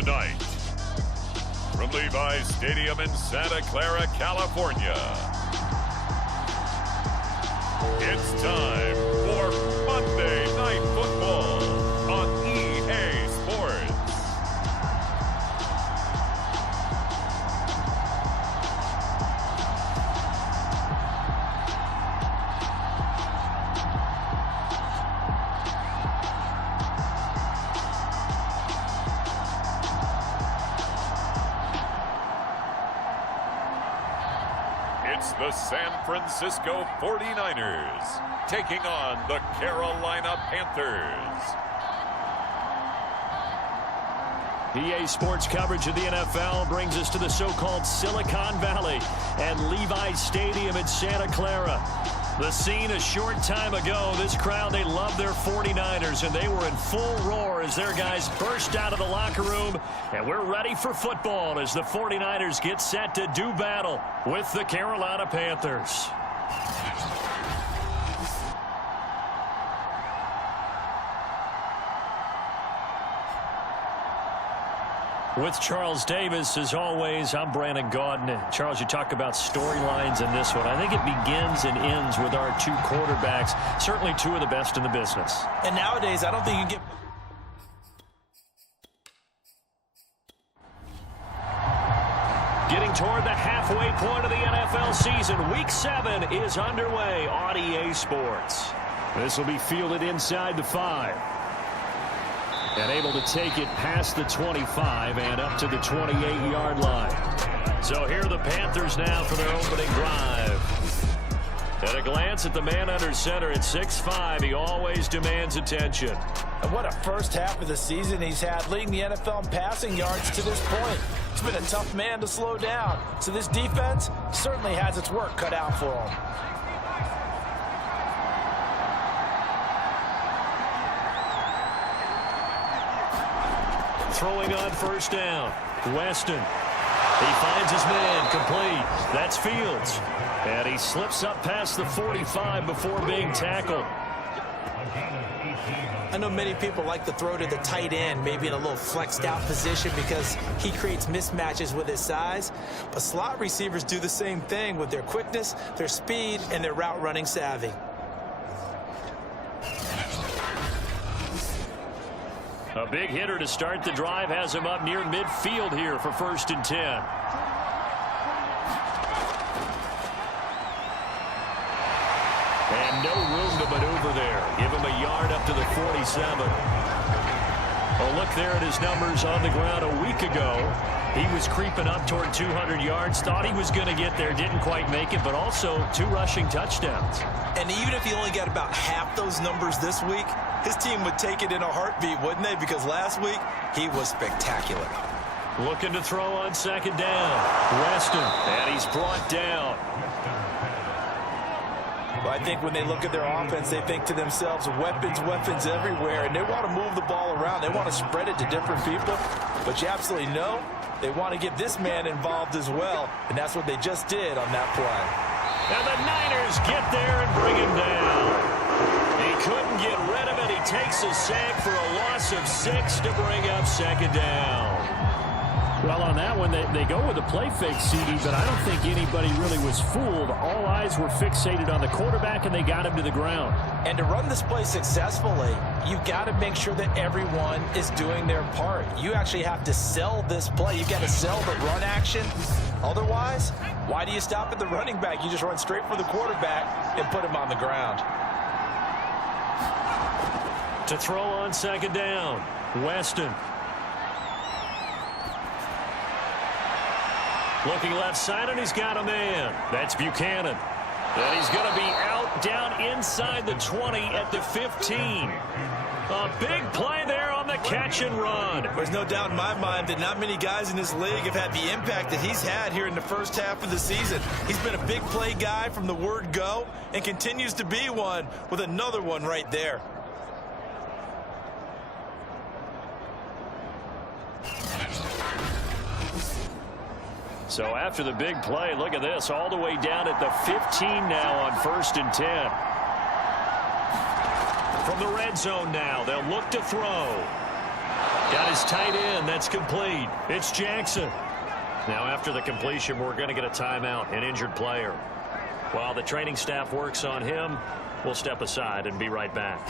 Tonight, from Levi's Stadium in Santa Clara, California, it's time for Monday Night Football on EA Sports. It's the San Francisco 49ers taking on the Carolina Panthers. EA Sports coverage of the NFL brings us to the so-called Silicon Valley and Levi's Stadium in Santa Clara. The scene a short time ago, this crowd, they love their 49ers, and they were in full roar as their guys burst out of the locker room. And we're ready for football as the 49ers get set to do battle with the Carolina Panthers. With Charles Davis, as always, I'm Brandon Gaudin. And Charles, you talk about storylines in this one. I think it begins and ends with our two quarterbacks, certainly two of the best in the business. And nowadays, I don't think you get... Getting toward the halfway point of the NFL season, Week 7 is underway on EA Sports. This will be fielded inside the 5. And able to take it past the 25 and up to the 28-yard line. So here are the Panthers now for their opening drive. At a glance at the man under center at 6'5", he always demands attention. And what a first half of the season he's had, leading the NFL in passing yards to this point. He's been a tough man to slow down. So this defense certainly has its work cut out for him. Throwing on first down, Weston. He finds his man, complete. That's Fields. And he slips up past the 45 before being tackled. I know many people like to throw to the tight end, maybe in a little flexed out position because he creates mismatches with his size. But slot receivers do the same thing with their quickness, their speed, and their route running savvy. A big hitter to start the drive has him up near midfield here for 1st and 10. And no room to maneuver there. Give him a yard up to the 47. Oh, look there at his numbers on the ground a week ago. He was creeping up toward 200 yards. Thought he was going to get there. Didn't quite make it, but also 2 rushing touchdowns. And even if he only got about half those numbers this week, his team would take it in a heartbeat, wouldn't they? Because last week, he was spectacular. Looking to throw on 2nd down. Weston, and he's brought down. Well, I think when they look at their offense, they think to themselves, weapons, weapons everywhere, and they want to move the ball around. They want to spread it to different people, but you absolutely know they want to get this man involved as well, and that's what they just did on that play. And the Niners get there and bring him down. He couldn't get rid of it. He takes a sack for a loss of 6 to bring up 2nd down. Well, on that one, they go with a play fake, CD, but I don't think anybody really was fooled. All eyes were fixated on the quarterback, and they got him to the ground. And to run this play successfully, you've got to make sure that everyone is doing their part. You actually have to sell this play. You've got to sell the run action. Otherwise, why do you stop at the running back? You just run straight for the quarterback and put him on the ground. To throw on 2nd down, Weston. Looking left side, and he's got a man. That's Buchanan. And he's going to be out down inside the 20 at the 15. A big play there on the catch and run. There's no doubt in my mind that not many guys in this league have had the impact that he's had here in the first half of the season. He's been a big play guy from the word go and continues to be one with another one right there. So after the big play, look at this, all the way down at the 15 now on 1st and 10. From the red zone now, they'll look to throw. Got his tight end. That's complete. It's Jackson. Now after the completion, we're going to get a timeout, an injured player. While the training staff works on him, we'll step aside and be right back.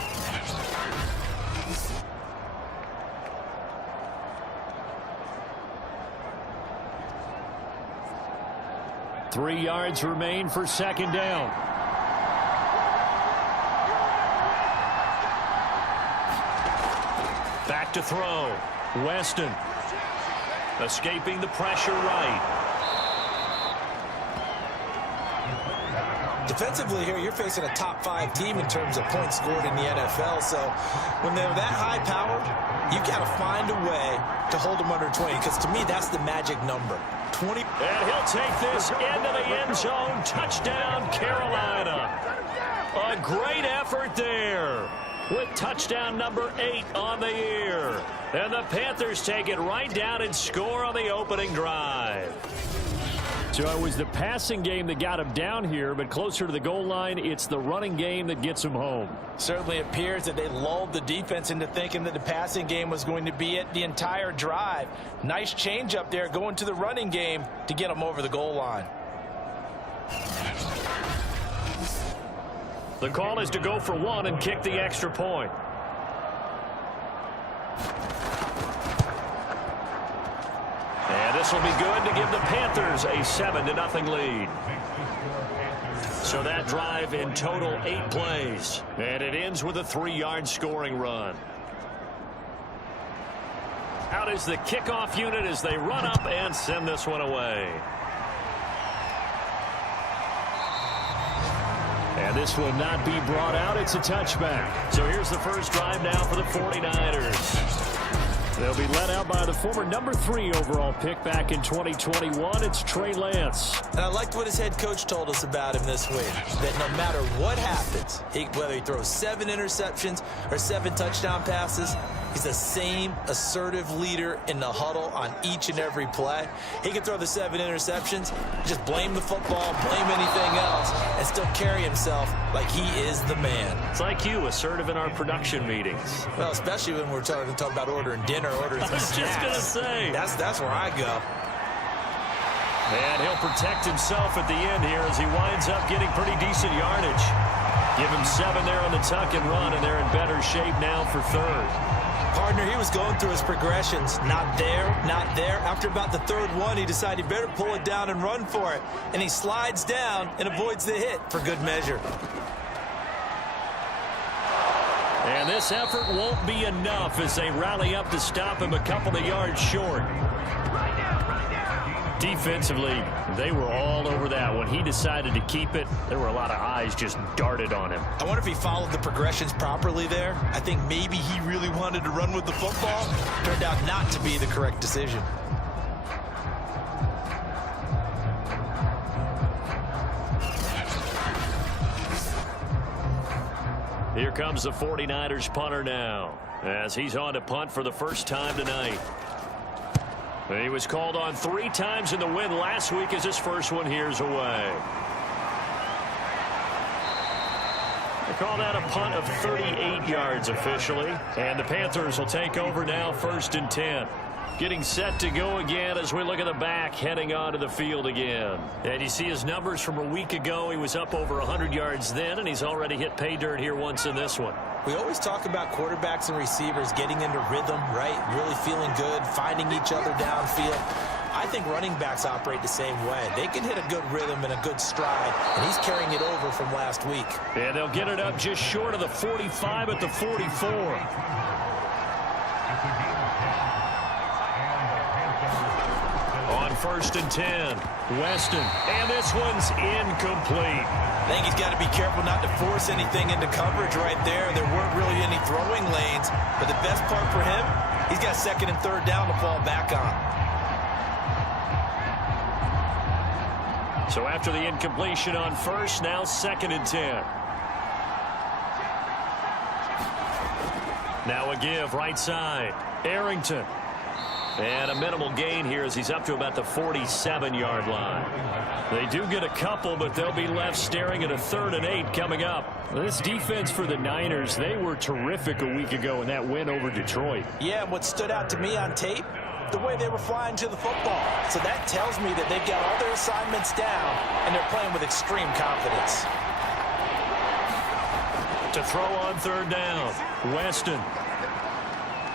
Three yards remain for second down. Back to throw. Weston. Escaping the pressure right. Defensively here, you're facing a top 5 team in terms of points scored in the NFL. So when they're that high powered, you got to find a way to hold them under 20. Because to me, that's the magic number. 20. And he'll take this into the end zone. Touchdown, Carolina. A great effort there with touchdown number 8 on the year. And the Panthers take it right down and score on the opening drive. So it was the passing game that got him down here, but closer to the goal line, it's the running game that gets him home. Certainly appears that they lulled the defense into thinking that the passing game was going to be it the entire drive. Nice change up there going to the running game to get him over the goal line. The call is to go for 1 and kick the extra point. And this will be good to give the Panthers a 7-0 lead. So that drive in total 8 plays. And it ends with a 3-yard scoring run. Out is the kickoff unit as they run up and send this one away. And this will not be brought out. It's a touchback. So here's the first drive now for the 49ers. They'll be led out by the former number 3 overall pick back in 2021. It's Trey Lance. And I liked what his head coach told us about him this week, that no matter what happens, whether he throws 7 interceptions or 7 touchdown passes, he's the same assertive leader in the huddle on each and every play. He can throw the 7 interceptions, just blame the football, blame anything else, and still carry himself like he is the man. It's like you, assertive in our production meetings. Well, especially when we're talking about ordering dinner, ordering some snacks. I was just going to say. That's where I go. And he'll protect himself at the end here as he winds up getting pretty decent yardage. Give him 7 there on the tuck and run, and they're in better shape now for third. Partner, he was going through his progressions. Not there, not there. After about the third one, he decided he better pull it down and run for it. And he slides down and avoids the hit for good measure. And this effort won't be enough as they rally up to stop him a couple of yards short. Defensively, they were all over that. When he decided to keep it, there were a lot of eyes just darted on him. I wonder if he followed the progressions properly there. I think maybe he really wanted to run with the football. Turned out not to be the correct decision. Here comes the 49ers punter now as he's on to punt for the first time tonight. He was called on 3 times in the win last week as his first one here's away. They call that a punt of 38 yards officially. And the Panthers will take over now 1st and 10. Getting set to go again as we look at the back heading onto the field again. And you see his numbers from a week ago. He was up over 100 yards then, and he's already hit pay dirt here once in this one. We always talk about quarterbacks and receivers getting into rhythm, right? Really feeling good, finding each other downfield. I think running backs operate the same way. They can hit a good rhythm and a good stride, and he's carrying it over from last week. And they'll get it up just short of the 45 at the 44. On 1st and 10, Weston, and this one's incomplete. I think he's got to be careful not to force anything into coverage right there. There weren't really any throwing lanes, but the best part for him, he's got 2nd and 3rd down to fall back on. So after the incompletion on 1st, now 2nd and 10. Now a give right side. Arrington. And a minimal gain here as he's up to about the 47-yard line. They do get a couple, but they'll be left staring at a 3rd and 8 coming up. This defense for the Niners, they were terrific a week ago in that win over Detroit. Yeah, and what stood out to me on tape, the way they were flying to the football. So that tells me that they've got all their assignments down, and they're playing with extreme confidence. To throw on 3rd down, Weston.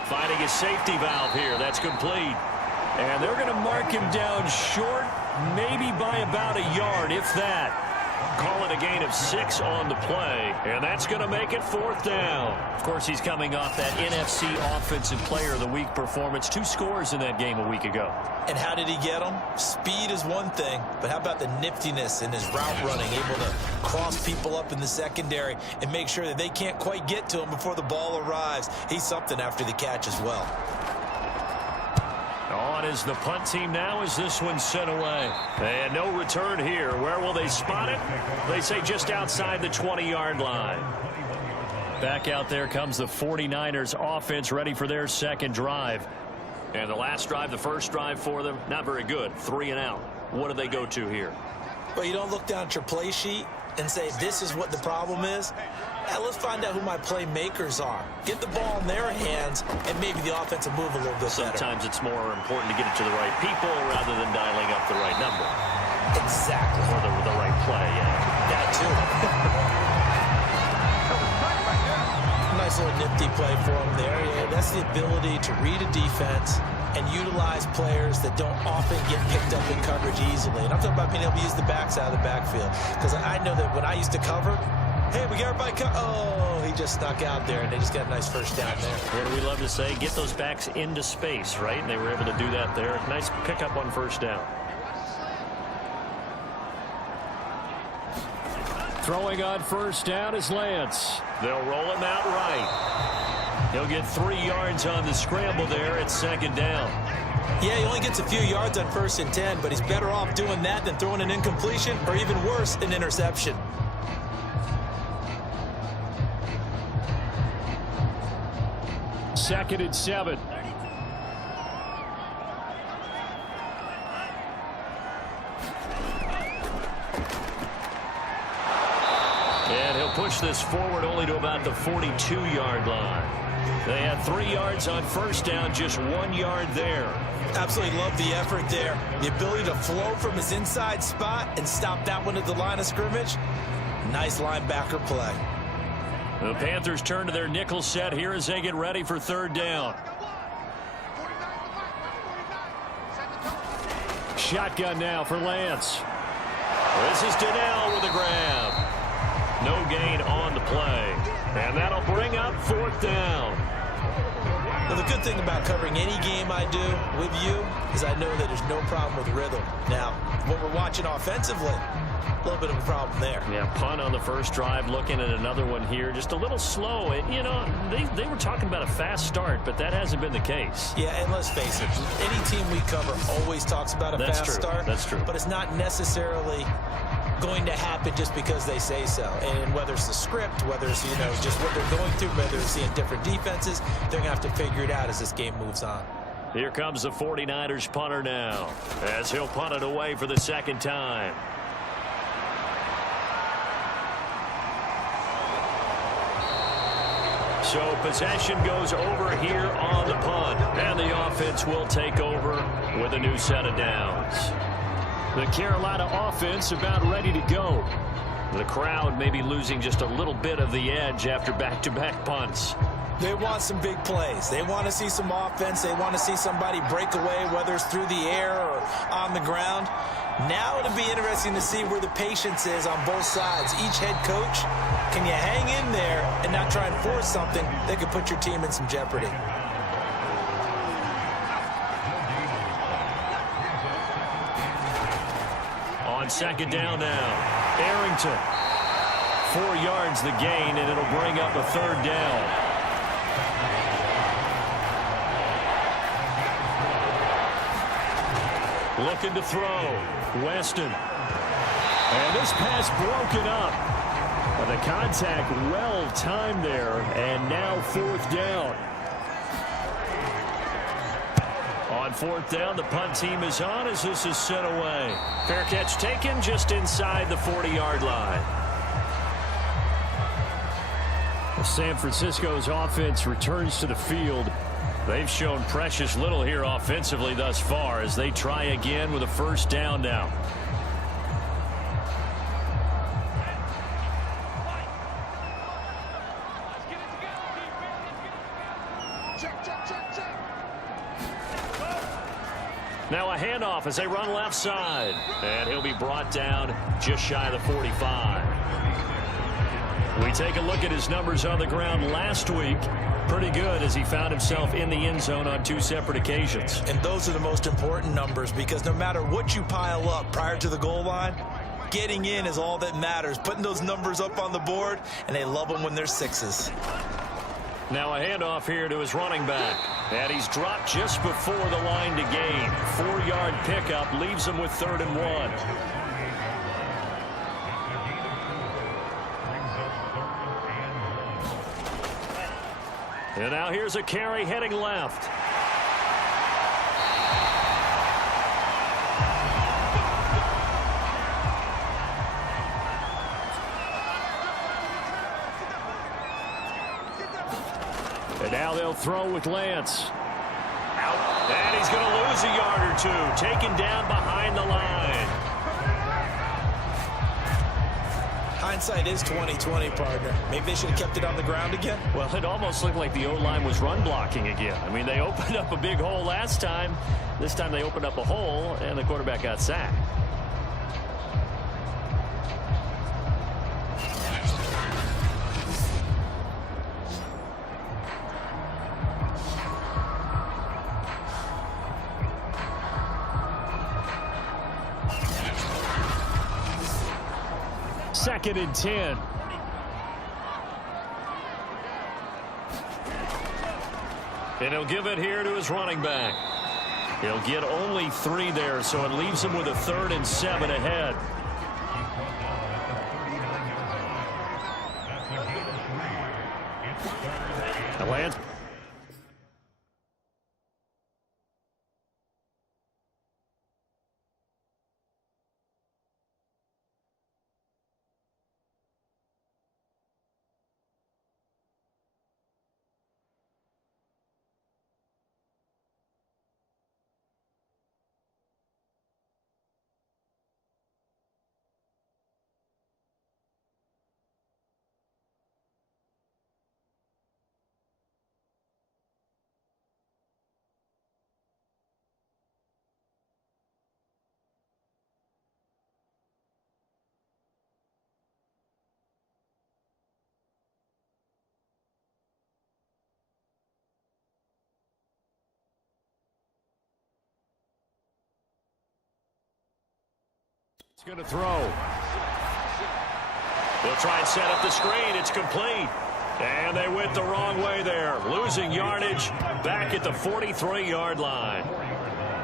Finding his safety valve here. That's complete. And they're going to mark him down short, maybe by about a yard, if that. Call it a gain of 6 on the play, and that's going to make it 4th down. Of course, he's coming off that NFC Offensive Player of the Week performance. 2 scores in that game a week ago. And how did he get them? Speed is one thing, but how about the niftiness in his route running, able to cross people up in the secondary and make sure that they can't quite get to him before the ball arrives. He's something after the catch as well. On is the punt team now as this one's sent away. And no return here. Where will they spot it? They say just outside the 20-yard line. Back out there comes the 49ers offense ready for their second drive. And the last drive, the first drive for them, not very good. 3 and out. What do they go to here? Well, you don't look down at your play sheet and say, this is what the problem is. Now, let's find out who my playmakers are. Get the ball in their hands, and maybe the offense will move a little bit better. Sometimes it's more important to get it to the right people rather than dialing up the right number. Exactly. Or the right play, yeah. That too. Nice little nifty play for him there. Yeah, that's the ability to read a defense and utilize players that don't often get picked up in coverage easily. And I'm talking about being able to use the backside of the backfield. Because I know that when I used to cover, hey, we got everybody oh, he just snuck out there, and they just got a nice first down there. What do we love to say? Get those backs into space, right? And they were able to do that there. Nice pickup on first down. Throwing on first down is Lance. They'll roll him out right. He'll get 3 yards on the scramble there at 2nd down. Yeah, he only gets a few yards on 1st and 10, but he's better off doing that than throwing an incompletion, or even worse, an interception. Second and 7. And he'll push this forward only to about the 42-yard line. They had 3 yards on first down, just 1 yard there. Absolutely love the effort there. The ability to flow from his inside spot and stop that one at the line of scrimmage. Nice linebacker play. The Panthers turn to their nickel set here as they get ready for 3rd down. Shotgun now for Lance. This is Donnell with a grab. No gain on the play. And that'll bring up 4th down. Well, the good thing about covering any game I do with you is I know that there's no problem with rhythm. Now, what we're watching offensively, a little bit of a problem there. Yeah, punt on the first drive, looking at another one here. Just a little slow. And, you know, they were talking about a fast start, but that hasn't been the case. Yeah, and let's face it, any team we cover always talks about a fast start. That's true. But it's not necessarily going to happen just because they say so. And whether it's the script, whether it's, you know, just what they're going through, whether it's seeing different defenses, they're going to have to figure it out as this game moves on. Here comes the 49ers punter now as he'll punt it away for the 2nd time. So possession goes over here on the punt, and the offense will take over with a new set of downs. The Carolina offense about ready to go. The crowd may be losing just a little bit of the edge after back-to-back punts. They want some big plays. They want to see some offense. They want to see somebody break away, whether it's through the air or on the ground. Now it'll be interesting to see where the patience is on both sides. Each head coach, can you hang in there and not try and force something that could put your team in some jeopardy? On 2nd down now, Arrington. 4 yards the gain, and it'll bring up a 3rd down. Looking to throw. Weston. And this pass broken up. The contact well timed there, and now 4th down. On on fourth down. The punt team is on as this is sent away. Fair catch taken just inside the 40-yard line. San Francisco's offense returns to the field. They've shown precious little here offensively thus far as they try again with a first down now. Now a handoff as they run left side. And he'll be brought down just shy of the 45. We take a look at his numbers on the ground last week. Pretty good as he found himself in the end zone on 2 separate occasions. And those are the most important numbers because no matter what you pile up prior to the goal line, getting in is all that matters. Putting those numbers up on the board, and they love them when they're 6s. Now a handoff here to his running back. And he's dropped just before the line to gain. 4-yard pickup leaves him with 3rd and 1. And now here's a carry heading left. And now they'll throw with Lance. And he's going to lose a yard or 2. Taken down behind the line. Hindsight is 20/20, partner. Maybe they should have kept it on the ground again. Well, it almost looked like the O-line was run blocking again. I mean, they opened up a big hole last time. This time they opened up a hole, and the quarterback got sacked. Second and 10. And he'll give it here to his running back. He'll get only 3 there, so it leaves him with a 3rd and 7 ahead. Lance. He's going to throw. They'll try and set up the screen. It's complete. And they went the wrong way there. Losing yardage back at the 43-yard line.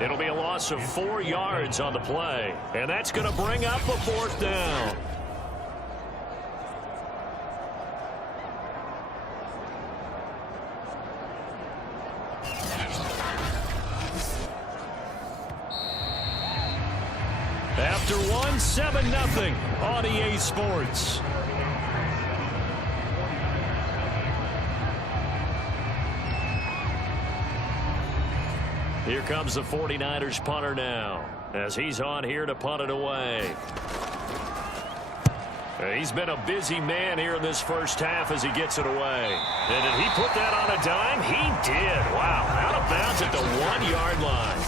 It'll be a loss of 4 yards on the play. And that's going to bring up a 4th down. After 7-0 on EA Sports. Here comes the 49ers punter now as he's on here to punt it away. He's been a busy man here in this first half as he gets it away. And did he put that on a dime? He did. Wow. Out of bounds at the 1-yard line.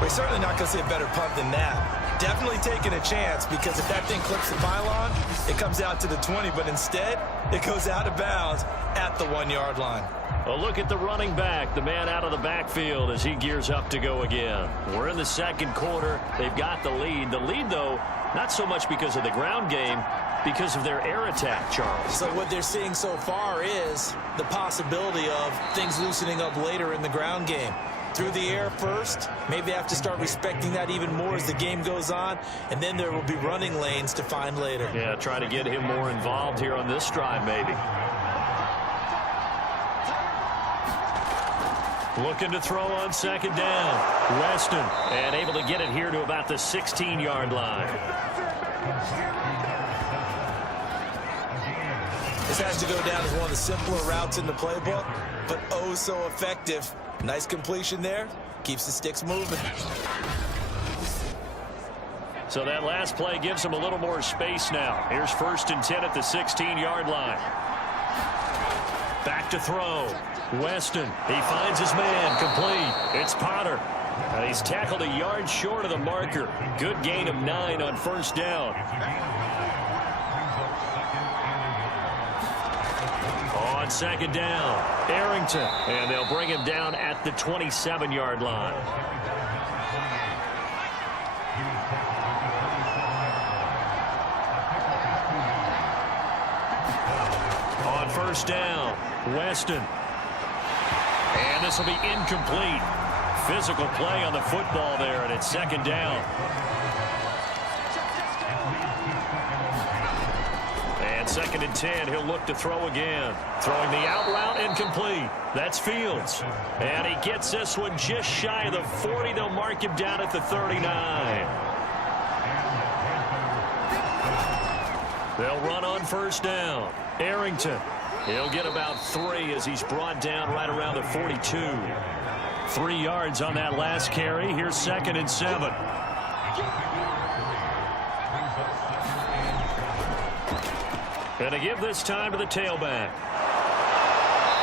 We're certainly not going to see a better punt than that. Definitely taking a chance because if that thing clips the pylon, it comes out to the 20. But instead, it goes out of bounds at the 1-yard line. A look at the running back, the man out of the backfield as he gears up to go again. We're in the second quarter. They've got the lead. The lead, though, not so much because of the ground game, because of their air attack, Charles. So what they're seeing so far is the possibility of things loosening up later in the ground game. Through the air first, maybe they have to start respecting that even more as the game goes on, and then there will be running lanes to find later. Yeah, try to get him more involved here on this drive, maybe. Looking to throw on second down. Weston, and able to get it here to about the 16-yard line. This has to go down as one of the simpler routes in the playbook, but oh so effective. Nice completion there. Keeps the sticks moving. So that last play gives him a little more space now. Here's 1st and 10 at the 16-yard line. Back to throw. Weston, he finds his man, complete. It's Potter. And he's tackled a yard short of the marker. Good gain of 9 on 1st down. On 2nd down, Arrington. And they'll bring him down at the 27-yard line. On 1st down, Weston. And this will be incomplete. Physical play on the football there, and it's 2nd down. And 2nd and 10, he'll look to throw again. Throwing the out route, incomplete. That's Fields. And he gets this one just shy of the 40. They'll mark him down at the 39. They'll run on 1st down. Arrington. He'll get about 3 as he's brought down right around the 42. 3 yards on that last carry. Here's 2nd and 7. And to give this time to the tailback.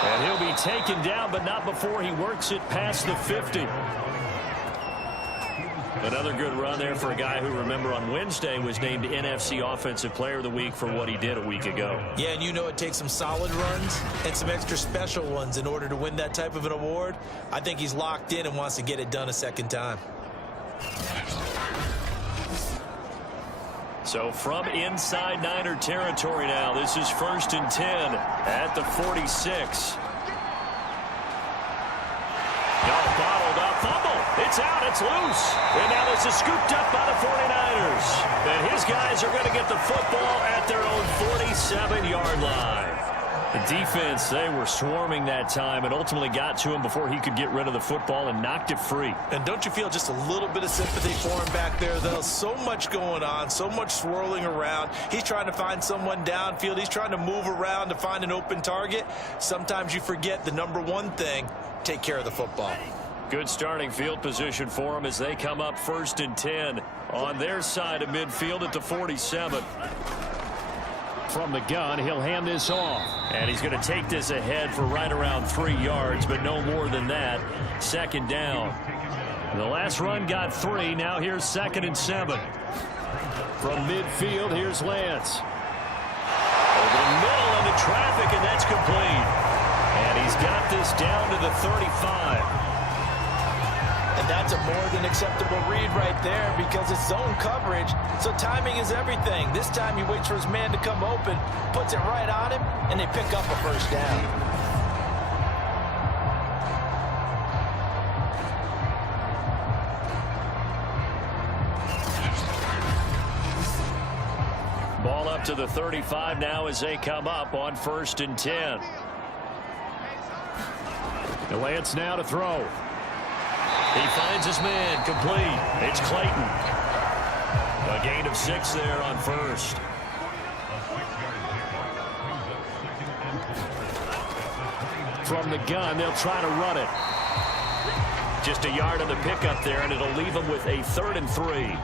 And he'll be taken down, but not before he works it past the 50. Another good run there for a guy who, remember, on Wednesday was named NFC Offensive Player of the Week for what he did a week ago. Yeah, and you know it takes some solid runs and some extra special ones in order to win that type of an award. I think he's locked in and wants to get it done a second time. So from inside Niner territory now, this is 1st and 10 at the 46. Bottled up, fumble. It's out, it's loose. And now this is scooped up by the 49ers. And his guys are going to get the football at their own 47-yard line. The defense, they were swarming that time and ultimately got to him before he could get rid of the football and knocked it free. And don't you feel just a little bit of sympathy for him back there, though? So much going on, so much swirling around. He's trying to find someone downfield. He's trying to move around to find an open target. Sometimes you forget the number one thing, take care of the football. Good starting field position for him as they come up 1st and 10 on their side of midfield at the 47. From the gun, he'll hand this off. And he's going to take this ahead for right around 3 yards, but no more than that. 2nd down. The last run got 3. Now here's 2nd and 7. From midfield, here's Lance. Over the middle into traffic, and that's complete. And he's got this down to the 35. And that's a more than acceptable read right there because it's zone coverage, so timing is everything. This time he waits for his man to come open, puts it right on him, and they pick up a 1st down. Ball up to the 35 now as they come up on 1st and 10. Lance now to throw. He finds his man, complete. It's Clayton. A gain of 6 there on 1st. From the gun, they'll try to run it. Just a yard on the pickup there, and it'll leave them with a 3rd and 3.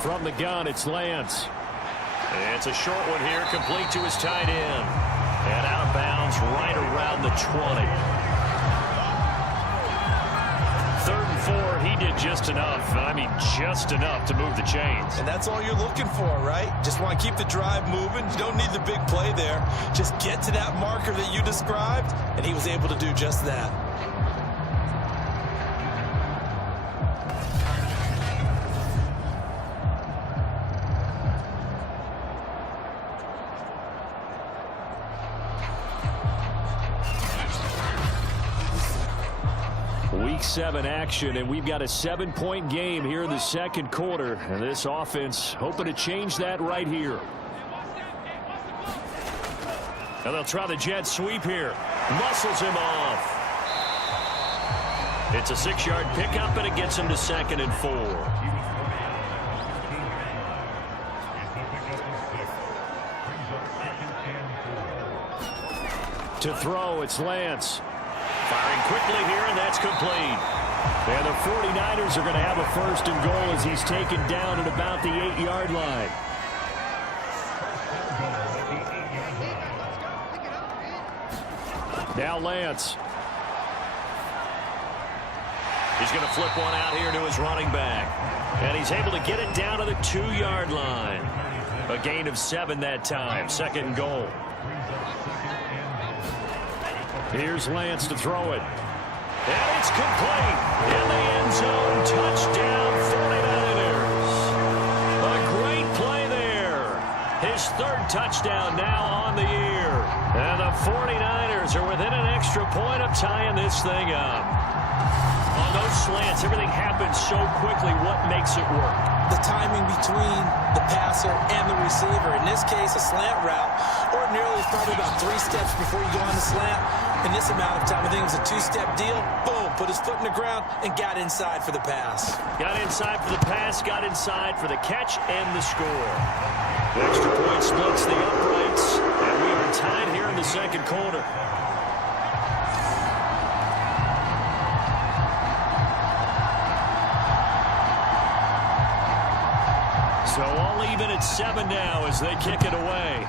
From the gun, it's Lance. It's a short one here, complete to his tight end. And out of bounds right around the 20. 3rd and 4, he did just enough. I mean, just enough to move the chains. And that's all you're looking for, right? Just want to keep the drive moving. You don't need the big play there. Just get to that marker that you described, and he was able to do just that. Week 7 action, and we've got a 7-point game here in the 2nd quarter. And this offense hoping to change that right here. And they'll try the jet sweep here. Muscles him off. It's a 6-yard pickup, and it gets him to 2nd and 4. To throw, it's Lance. Firing quickly here, and that's complete. And the 49ers are going to have a 1st and goal as he's taken down at about the 8-yard line. Now Lance. He's going to flip one out here to his running back. And he's able to get it down to the 2-yard line. A gain of 7 that time. 2nd and goal. Here's Lance to throw it. And it's complete. In the end zone. Touchdown 49ers. A great play there. His 3rd touchdown now on the year. And the 49ers are within an extra point of tying this thing up. On those slants, everything happens so quickly. What makes it work? The timing between the passer and the receiver. In this case, a slant route. Ordinarily, it's probably about 3 steps before you go on the slant. In this amount of time, I think it was a 2-step deal. Boom, put his foot in the ground and got inside for the pass. Got inside for the pass, got inside for the catch and the score. The extra point splits the uprights, and we are tied here in the 2nd quarter. So all even at 7 now as they kick it away.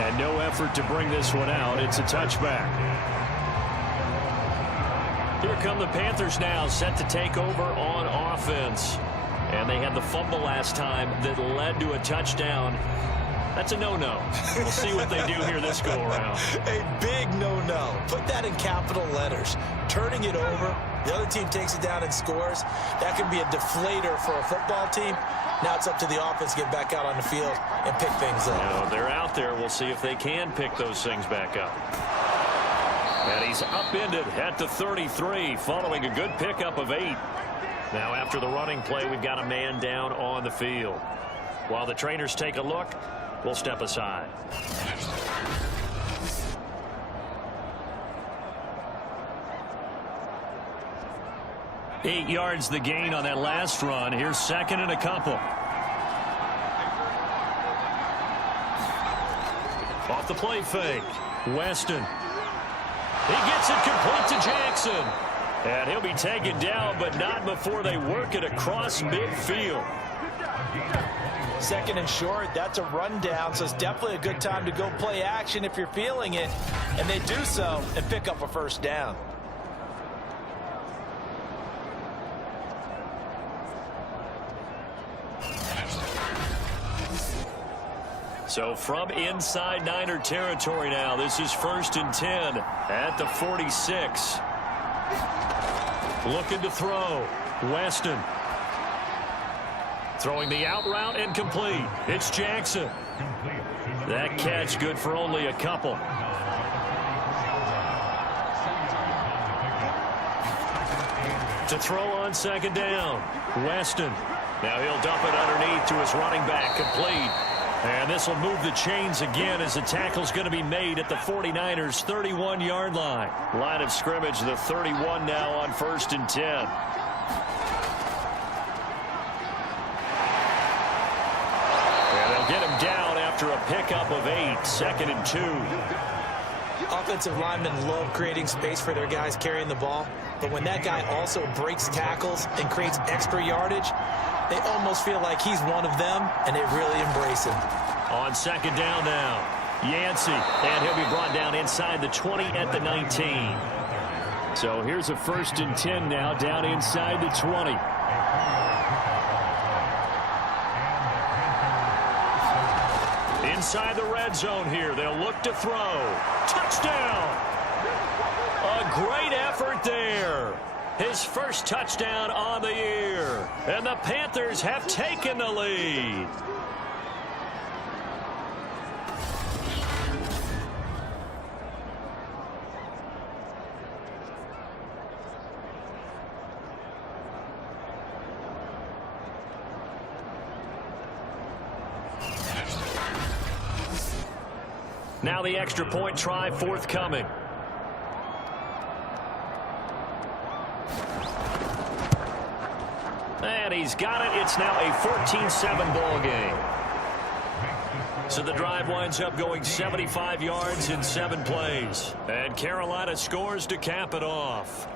And no effort to bring this one out. It's a touchback. Here come the Panthers now, set to take over on offense. And they had the fumble last time that led to a touchdown. That's a no-no. We'll see what they do here this go-around. A big no-no. Put that in capital letters. Turning it over, the other team takes it down and scores. That can be a deflator for a football team. Now it's up to the offense to get back out on the field and pick things up. Now, they're out there. We'll see if they can pick those things back up. And he's upended at the 33 following a good pickup of 8. Now after the running play, we've got a man down on the field. While the trainers take a look, we'll step aside. Eight yards the gain on that last run. Here's 2nd and a couple. Off the play fake. Weston. He gets it complete to Jackson. And he'll be taken down, but not before they work it across midfield. 2nd and short, that's a rundown, so it's definitely a good time to go play action if you're feeling it. And they do so and pick up a 1st down. So from inside Niner territory now, this is 1st and 10 at the 46. Looking to throw. Weston. Throwing the out route and complete. It's Jackson. That catch good for only a couple. To throw on 2nd down. Weston. Now he'll dump it underneath to his running back. Complete. And this will move the chains again as the tackle's going to be made at the 49ers' 31-yard line. Line of scrimmage, the 31 now on 1st and 10. And they'll get him down after a pickup of 8, 2nd and 2. Offensive linemen love creating space for their guys carrying the ball. But when that guy also breaks tackles and creates extra yardage, they almost feel like he's one of them, and they really embrace him. On 2nd down now, Yancey, and he'll be brought down inside the 20 at the 19. So here's a 1st and 10 now, down inside the 20. Inside the red zone here, they'll look to throw. Touchdown! A great effort there. His 1st touchdown on the year. And the Panthers have taken the lead. Now the extra point try forthcoming. And he's got it. It's now a 14-7 ball game. So the drive winds up going 75 yards in 7 plays. And Carolina scores to cap it off.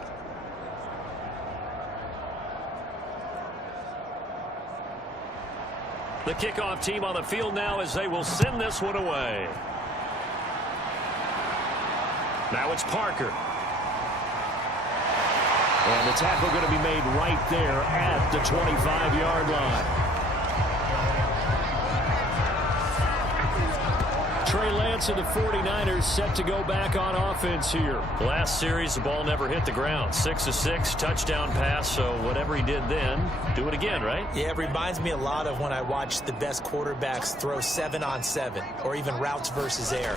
The kickoff team on the field now as they will send this one away. Now it's Parker. And the tackle going to be made right there at the 25-yard line. Trey Lance and the 49ers set to go back on offense here. Last series, the ball never hit the ground. 6 of 6, touchdown pass, so whatever he did then, do it again, right? Yeah, it reminds me a lot of when I watch the best quarterbacks throw 7-on-7 or even routes versus air.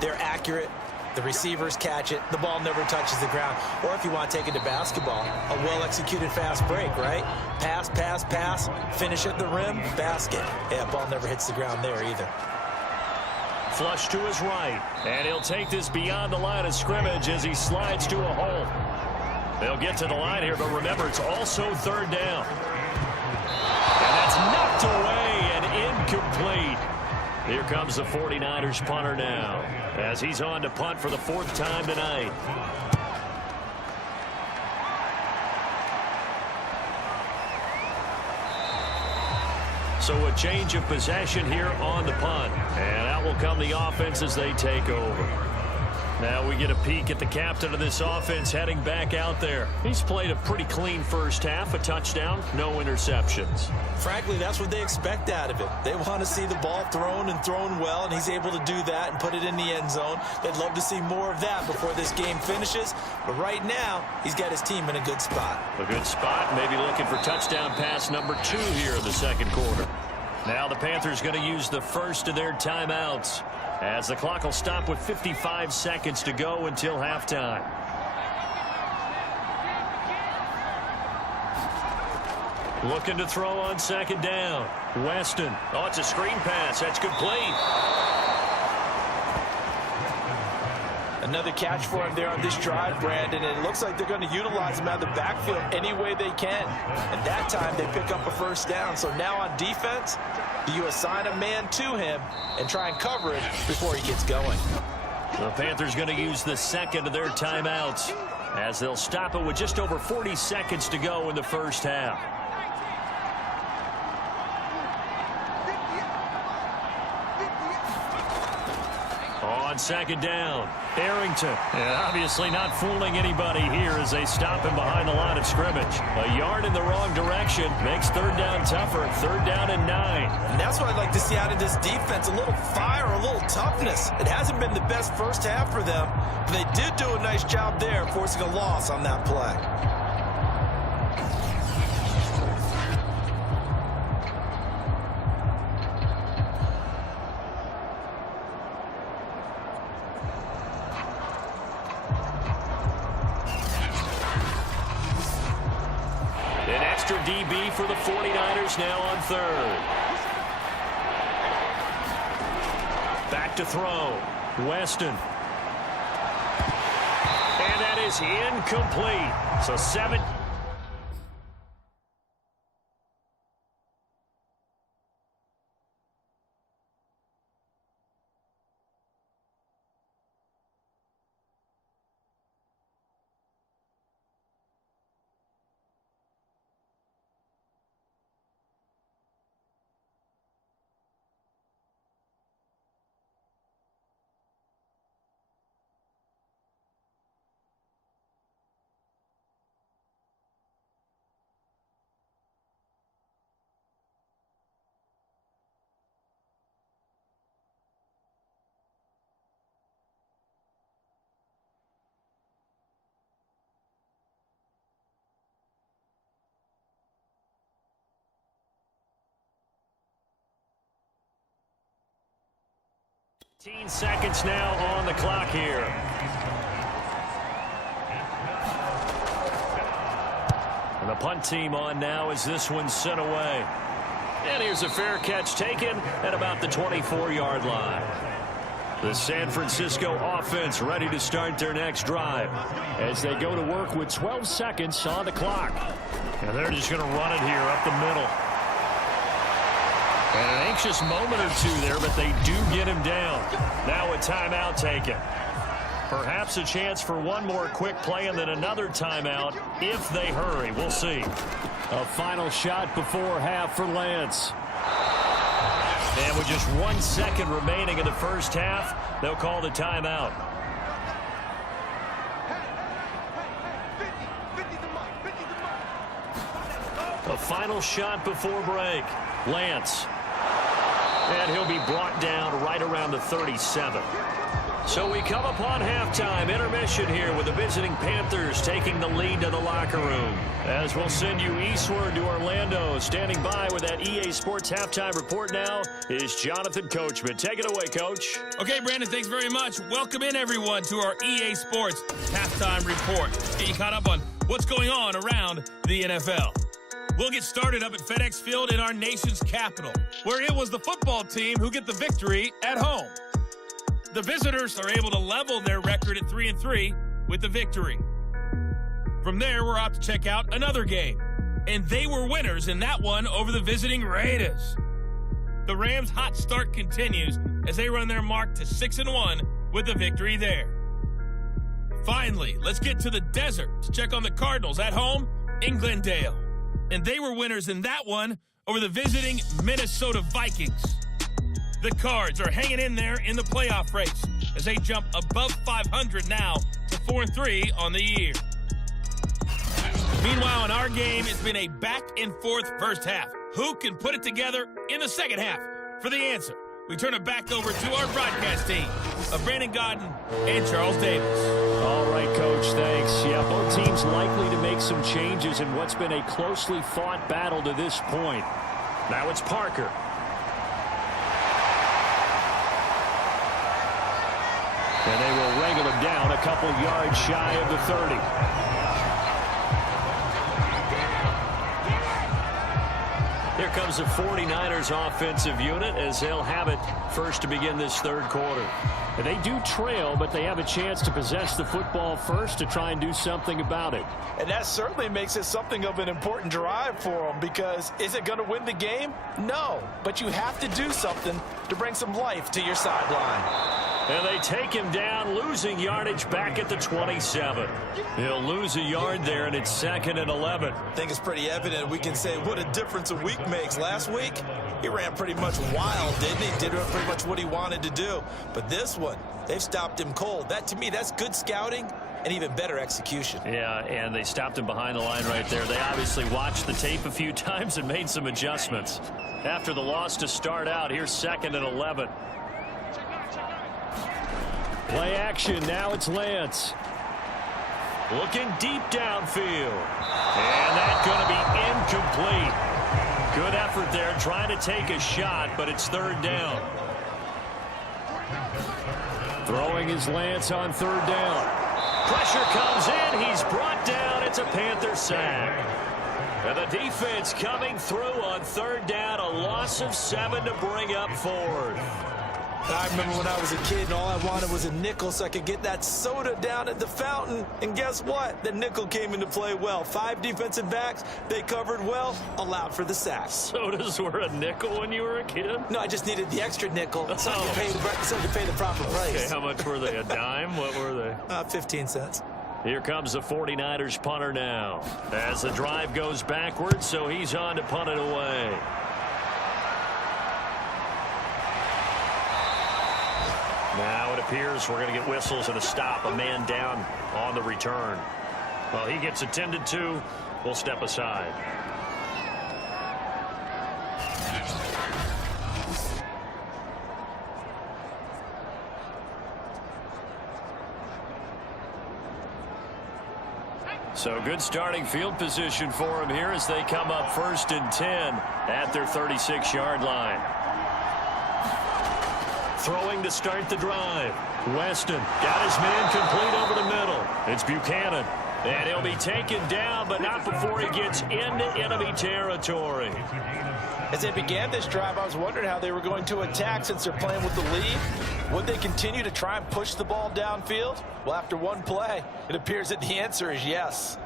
They're accurate. The receivers catch it. The ball never touches the ground. Or if you want to take it to basketball, a well-executed fast break, right? Pass, pass, pass, finish at the rim, basket. Yeah, ball never hits the ground there either. Flush to his right. And he'll take this beyond the line of scrimmage as he slides to a hole. They'll get to the line here, but remember, it's also 3rd down. And that's knocked away and incomplete. Here comes the 49ers punter now as he's on to punt for the 4th time tonight. So a change of possession here on the punt. And out will come the offense as they take over. Now we get a peek at the captain of this offense heading back out there. He's played a pretty clean first half, a touchdown, no interceptions. Frankly, that's what they expect out of him. They want to see the ball thrown and thrown well, and he's able to do that and put it in the end zone. They'd love to see more of that before this game finishes. But right now, he's got his team in a good spot. A good spot, maybe looking for touchdown pass number 2 here in the 2nd quarter. Now the Panthers going to use the first of their timeouts, as the clock will stop with 55 seconds to go until halftime. Looking to throw on 2nd down. Weston. Oh, it's a screen pass. That's complete. Another catch for him there on this drive, Brandon, and it looks like they're going to utilize him out of the backfield any way they can. And that time they pick up a 1st down. So now on defense, do you assign a man to him and try and cover it before he gets going? The Panthers going to use the 2nd of their timeouts as they'll stop it with just over 40 seconds to go in the first half. On 2nd down, Arrington. And obviously not fooling anybody here as they stop him behind the line of scrimmage. A yard in the wrong direction makes 3rd down tougher. 3rd down and 9. And that's what I'd like to see out of this defense. A little fire, a little toughness. It hasn't been the best first half for them, but they did do a nice job there forcing a loss on that play. DB for the 49ers now on 3rd. Back to throw. Weston. And that is incomplete. So 7. Seconds now on the clock here. And the punt team on now as this one's sent away. And here's a fair catch taken at about the 24-yard line. The San Francisco offense ready to start their next drive as they go to work with 12 seconds on the clock. And they're just going to run it here up the middle. And an anxious moment or two there, but they do get him down. Now a timeout taken. Perhaps a chance for one more quick play and then another timeout if they hurry. We'll see. A final shot before half for Lance. And with just 1 second remaining in the first half, they'll call the timeout. A final shot before break. Lance. And he'll be brought down right around the 37. So we come upon halftime intermission here with the visiting Panthers taking the lead to the locker room. As we'll send you eastward to Orlando. Standing by with that EA Sports halftime report now is Jonathan Coachman. Take it away, Coach. Okay, Brandon, thanks very much. Welcome in, everyone, to our EA Sports halftime report. Get you caught up on what's going on around the NFL. We'll get started up at FedEx Field in our nation's capital, where it was the football team who get the victory at home. The visitors are able to level their record at 3-3 with the victory. From there, we're out to check out another game, and they were winners in that one over the visiting Raiders. The Rams' hot start continues as they run their mark to 6-1 with the victory there. Finally, let's get to the desert to check on the Cardinals at home in Glendale. And they were winners in that one over the visiting Minnesota Vikings. The Cards are hanging in there in the playoff race as they jump above 500 now to 4-3 on the year. Meanwhile, in our game, it's been a back-and-forth first half. Who can put it together in the second half? For the answer, we turn it back over to our broadcast team of Brandon Godden and Charles Davis. All right, Coach, thanks. Yeah, both teams likely to make some changes in what's been a closely fought battle to this point. Now it's Parker. And they will wrangle him down a couple yards shy of the 30. Here comes the 49ers offensive unit as they'll have it first to begin this third quarter. And they do trail, but they have a chance to possess the football first to try and do something about it. And that certainly makes it something of an important drive for them, because is it going to win the game? No, but you have to do something to bring some life to your sideline. And they take him down, losing yardage back at the 27. He'll lose a yard there, and it's 2nd and 11. I think it's pretty evident. We can say what a difference a week makes. Last week, he ran pretty much wild, didn't he? Did pretty much what he wanted to do. But this one, they've stopped him cold. That, to me, that's good scouting and even better execution. Yeah, and they stopped him behind the line right there. They obviously watched the tape a few times and made some adjustments. After the loss to start out, here's 2nd and 11. Play action, now it's Lance. Looking deep downfield. And that's going to be incomplete. Good effort there, trying to take a shot, but it's 3rd down. Throwing is Lance on 3rd down. Pressure comes in, he's brought down, it's a Panther sack. And the defense coming through on 3rd down, a loss of 7 to bring up 4th. I remember when I was a kid and all I wanted was a nickel so I could get that soda down at the fountain. And guess what? The nickel came into play well. 5 defensive backs, they covered well, allowed for the sack. Sodas were a nickel when you were a kid? No, I just needed the extra nickel so I could pay the proper price. Okay, how much were they? A dime? What were they? 15 cents. Here comes the 49ers punter now. As the drive goes backwards, so he's on to punt it away. Now it appears we're going to get whistles and a stop. A man down on the return. Well, he gets attended to. We'll step aside. So good starting field position for him here as they come up 1st and 10 at their 36-yard line. Throwing to start the drive. Weston got his man complete over the middle. It's Buchanan. And he'll be taken down, but not before he gets into enemy territory. As they began this drive, I was wondering how they were going to attack since they're playing with the lead. Would they continue to try and push the ball downfield? Well, after one play, it appears that the answer is yes.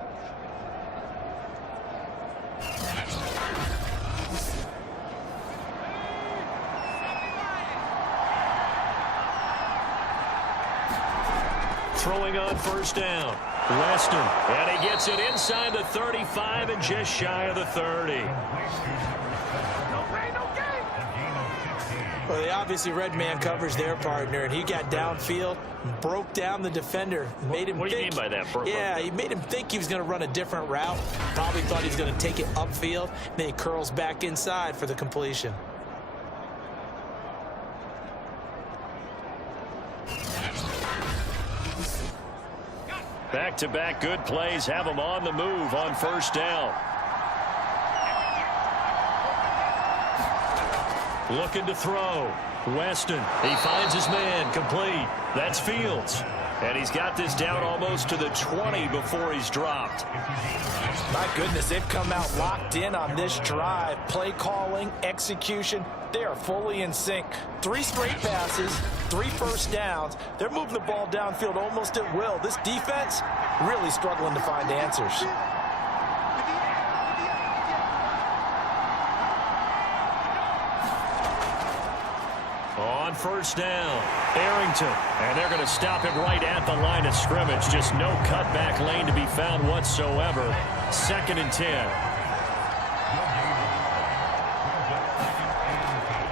Throwing on first down. Weston, and he gets it inside the 35 and just shy of the 30. Well, they obviously read man coverage their partner, and he got downfield, broke down the defender, made him What do you mean by that, Burpo? Yeah, he made him think he was going to run a different route. Probably thought he was going to take it upfield. Then he curls back inside for the completion. Back-to-back good plays have him on the move on first down. Looking to throw. Weston, he finds his man, complete. That's Fields. And he's got this down almost to the 20 before he's dropped. My goodness, they've come out locked in on this drive. Play calling, execution, they are fully in sync. 3 straight passes, 3 first downs. They're moving the ball downfield almost at will. This defense really struggling to find answers. On first down, Arrington, and they're going to stop him right at the line of scrimmage. Just no cutback lane to be found whatsoever. 2nd and 10.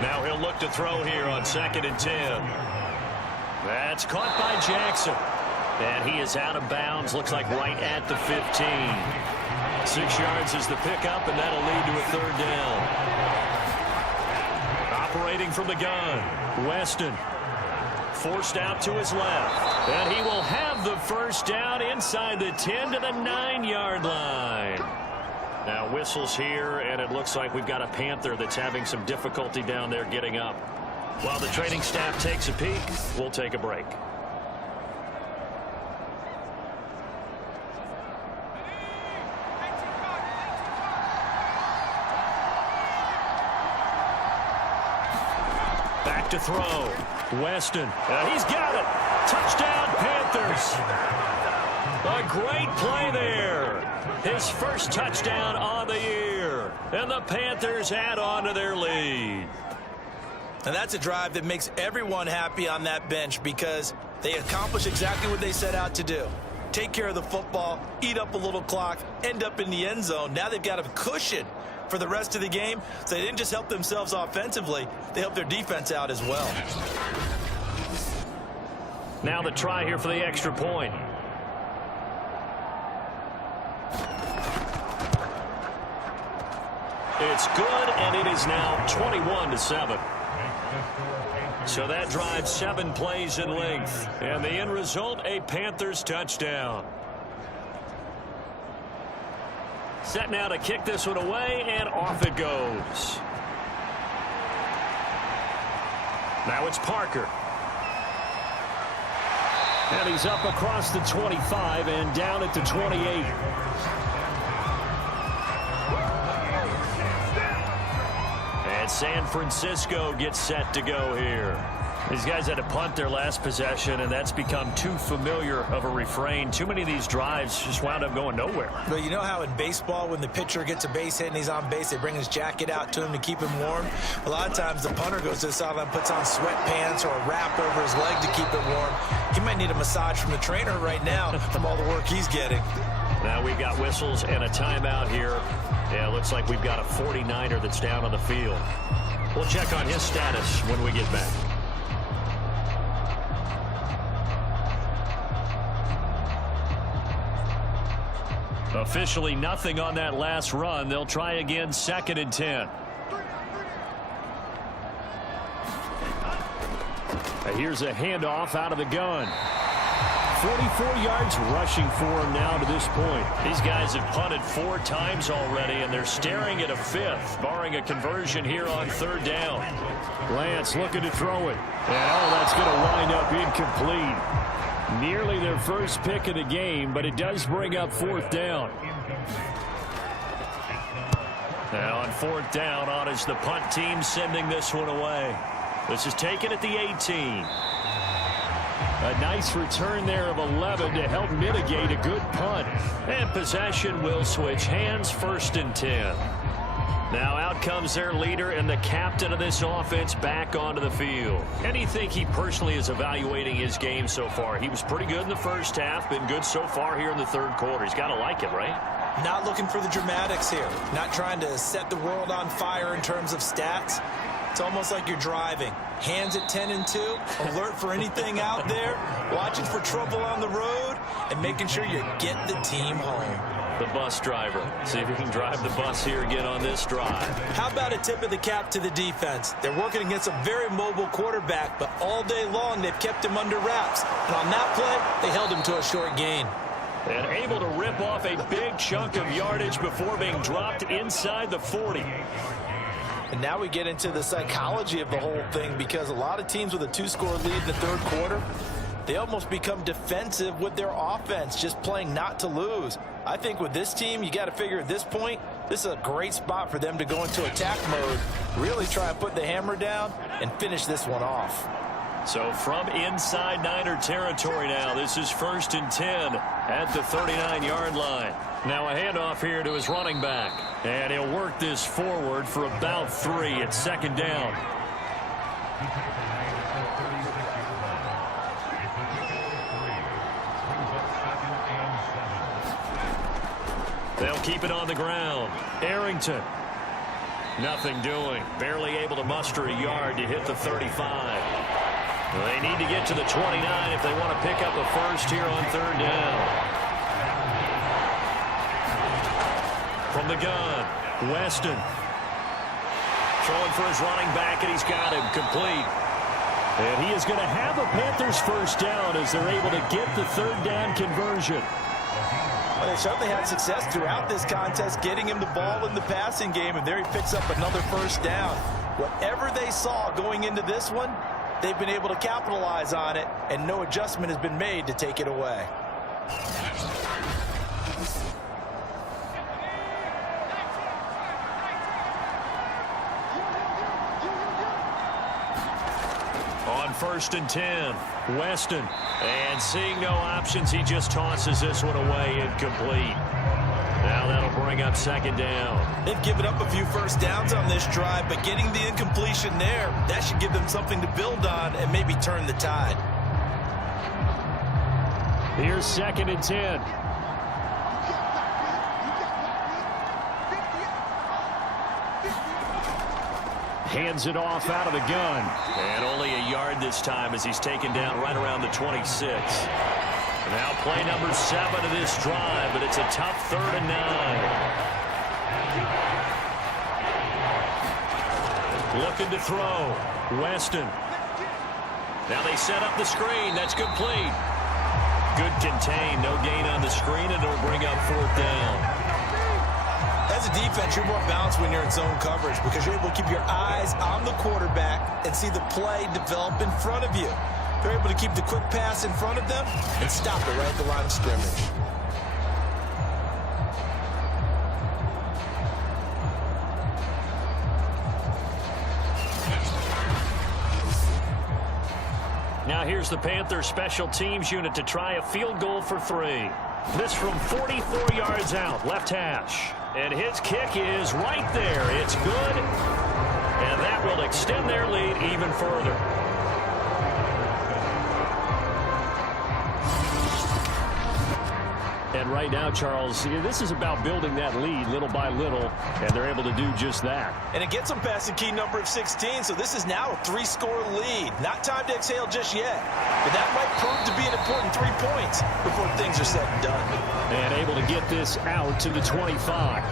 Now he'll look to throw here on 2nd and 10. That's caught by Jackson. And he is out of bounds, looks like right at the 15. 6 yards is the pickup, and that'll lead to a 3rd down. Operating from the gun, Weston forced out to his left, and he will have the first down inside the 10 to the 9-yard line. Now whistles here, and it looks like we've got a Panther that's having some difficulty down there getting up. While the training staff takes a peek, we'll take a break. Back to throw. Weston. He's got it. Touchdown, Panthers. A great play there. His first touchdown on the year. And the Panthers add on to their lead. And that's a drive that makes everyone happy on that bench because they accomplish exactly what they set out to do. Take care of the football, eat up a little clock, end up in the end zone. Now they've got a cushion for the rest of the game, so they didn't just help themselves offensively, they helped their defense out as well. Now the try here for the extra point. It's good, and it is now 21-7. So that drives 7 plays in length, and the end result, a Panthers touchdown. Set now to kick this one away, and off it goes. Now it's Parker. And he's up across the 25 and down at the 28. And San Francisco gets set to go here. These guys had to punt their last possession, and that's become too familiar of a refrain. Too many of these drives just wound up going nowhere. But you know how in baseball, when the pitcher gets a base hit and he's on base, they bring his jacket out to him to keep him warm? A lot of times the punter goes to the sideline, puts on sweatpants or a wrap over his leg to keep it warm. He might need a massage from the trainer right now from all the work he's getting. Now we've got whistles and a timeout here. Yeah, it looks like we've got a 49er that's down on the field. We'll check on his status when we get back. Officially nothing on that last run. They'll try again, 2nd and 10. Here's a handoff out of the gun. 44 yards rushing for him now to this point. These guys have punted 4 times already, and they're staring at a 5th, barring a conversion here on 3rd down. Lance looking to throw it. And, oh, that's going to wind up incomplete. Nearly their first pick of the game, but it does bring up 4th down. Now on 4th down, on is the punt team sending this one away. This is taken at the 18. A nice return there of 11 to help mitigate a good punt. And possession will switch hands, 1st and 10. Now out comes their leader and the captain of this offense back onto the field. And you think he personally is evaluating his game so far? He was pretty good in the first half, been good so far here in the 3rd quarter. He's got to like it, right? Not looking for the dramatics here. Not trying to set the world on fire in terms of stats. It's almost like you're driving. Hands at 10 and 2, alert for anything out there, watching for trouble on the road, and making sure you get the team home. The bus driver. See if he can drive the bus here again on this drive. How about a tip of the cap to the defense? They're working against a very mobile quarterback, but all day long they've kept him under wraps. And on that play, they held him to a short gain. And able to rip off a big chunk of yardage before being dropped inside the 40. And now we get into the psychology of the whole thing, because a lot of teams with a 2-score lead in the 3rd quarter, they almost become defensive with their offense, just playing not to lose. I think with this team, you got to figure at this point, this is a great spot for them to go into attack mode, really try and put the hammer down and finish this one off. So from inside Niner territory now, this is 1st and 10 at the 39-yard line. Now a handoff here to his running back. And he'll work this forward for about 3 at 2nd down. They'll keep it on the ground. Arrington. Nothing doing. Barely able to muster a yard to hit the 35. They need to get to the 29 if they want to pick up a first here on 3rd down. From the gun, Weston. Throwing for his running back, and he's got him complete. And he is going to have a Panthers first down as they're able to get the 3rd down conversion. Well, they certainly had success throughout this contest, getting him the ball in the passing game, and there he picks up another first down. Whatever they saw going into this one, they've been able to capitalize on it, and no adjustment has been made to take it away. On 1st and 10, Weston. And seeing no options, he just tosses this one away, incomplete. Now that'll bring up 2nd down. They've given up a few first downs on this drive, but getting the incompletion there, that should give them something to build on and maybe turn the tide. Here's 2nd and 10. Hands it off out of the gun. And only a yard this time as he's taken down right around the 26. Now play number 7 of this drive, but it's a tough 3rd and 9. Looking to throw. Weston. Now they set up the screen. That's complete. Good contain. No gain on the screen, and it'll bring up 4th down. As a defense, you're more balanced when you're in zone coverage because you're able to keep your eyes on the quarterback and see the play develop in front of you. They're able to keep the quick pass in front of them and stop it right at the line of scrimmage. Now here's the Panthers special teams unit to try a field goal for 3. This from 44 yards out, left hash. And his kick is right there. It's good. And that will extend their lead even further. And right now, Charles, this is about building that lead little by little, and they're able to do just that. And it gets them past the key number of 16, so this is now a 3-score lead. Not time to exhale just yet, but that might prove to be an important 3 points before things are said and done. And able to get this out to the 25.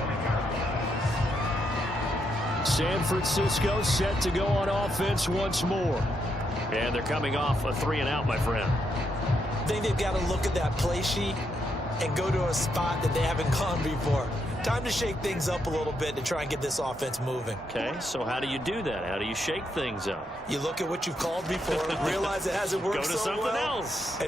San Francisco set to go on offense once more. And they're coming off a 3-and-out, my friend. I think they've got to look at that play sheet and go to a spot that they haven't gone before. Time to shake things up a little bit to try and get this offense moving. Okay, so how do you do that? How do you shake things up? You look at what you've called before, realize it hasn't worked go to so something well, else.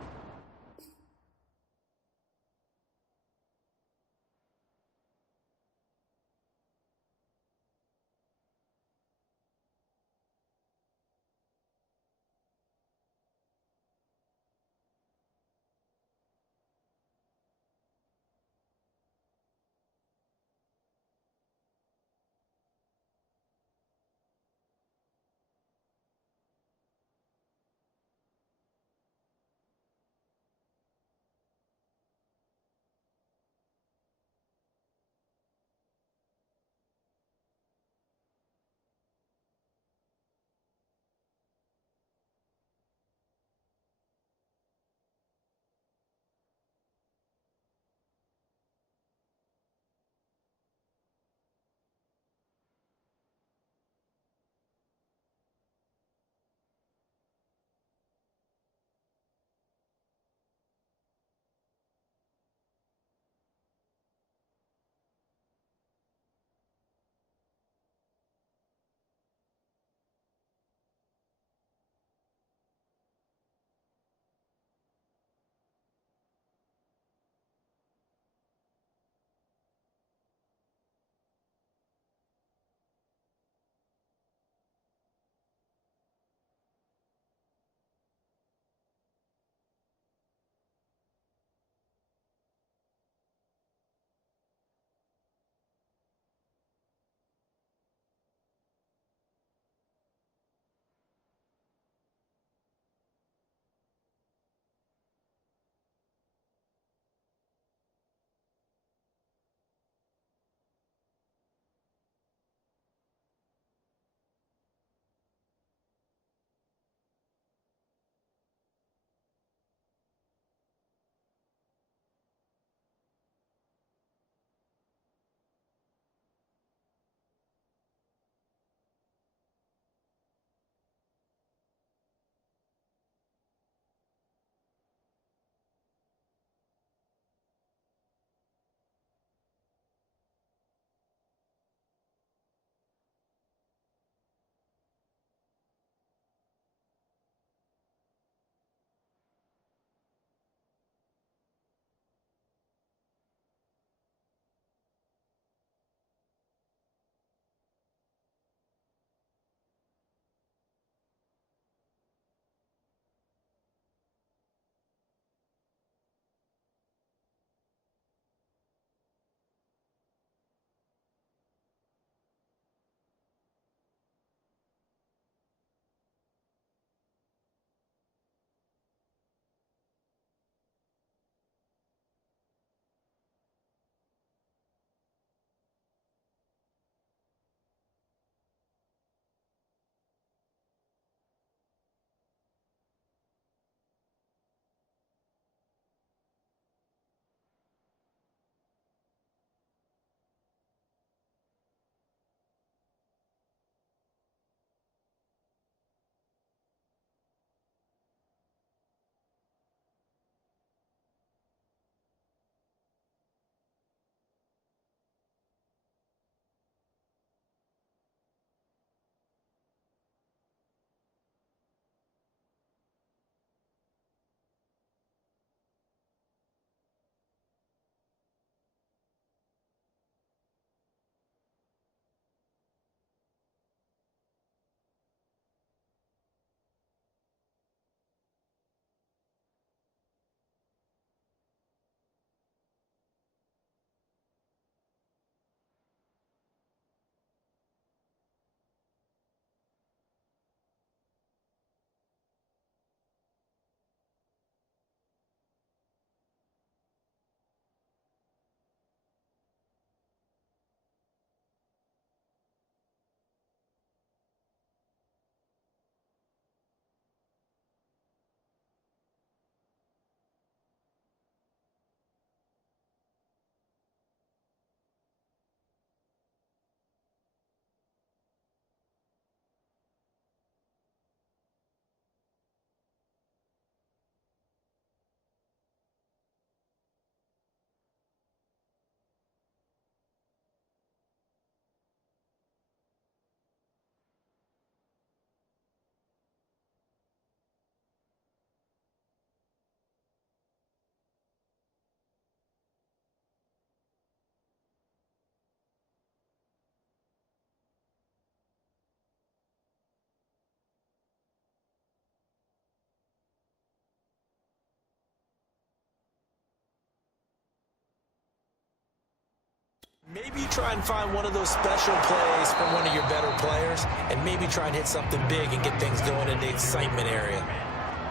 Maybe try and find one of those special plays from one of your better players, and maybe try and hit something big and get things going in the excitement area.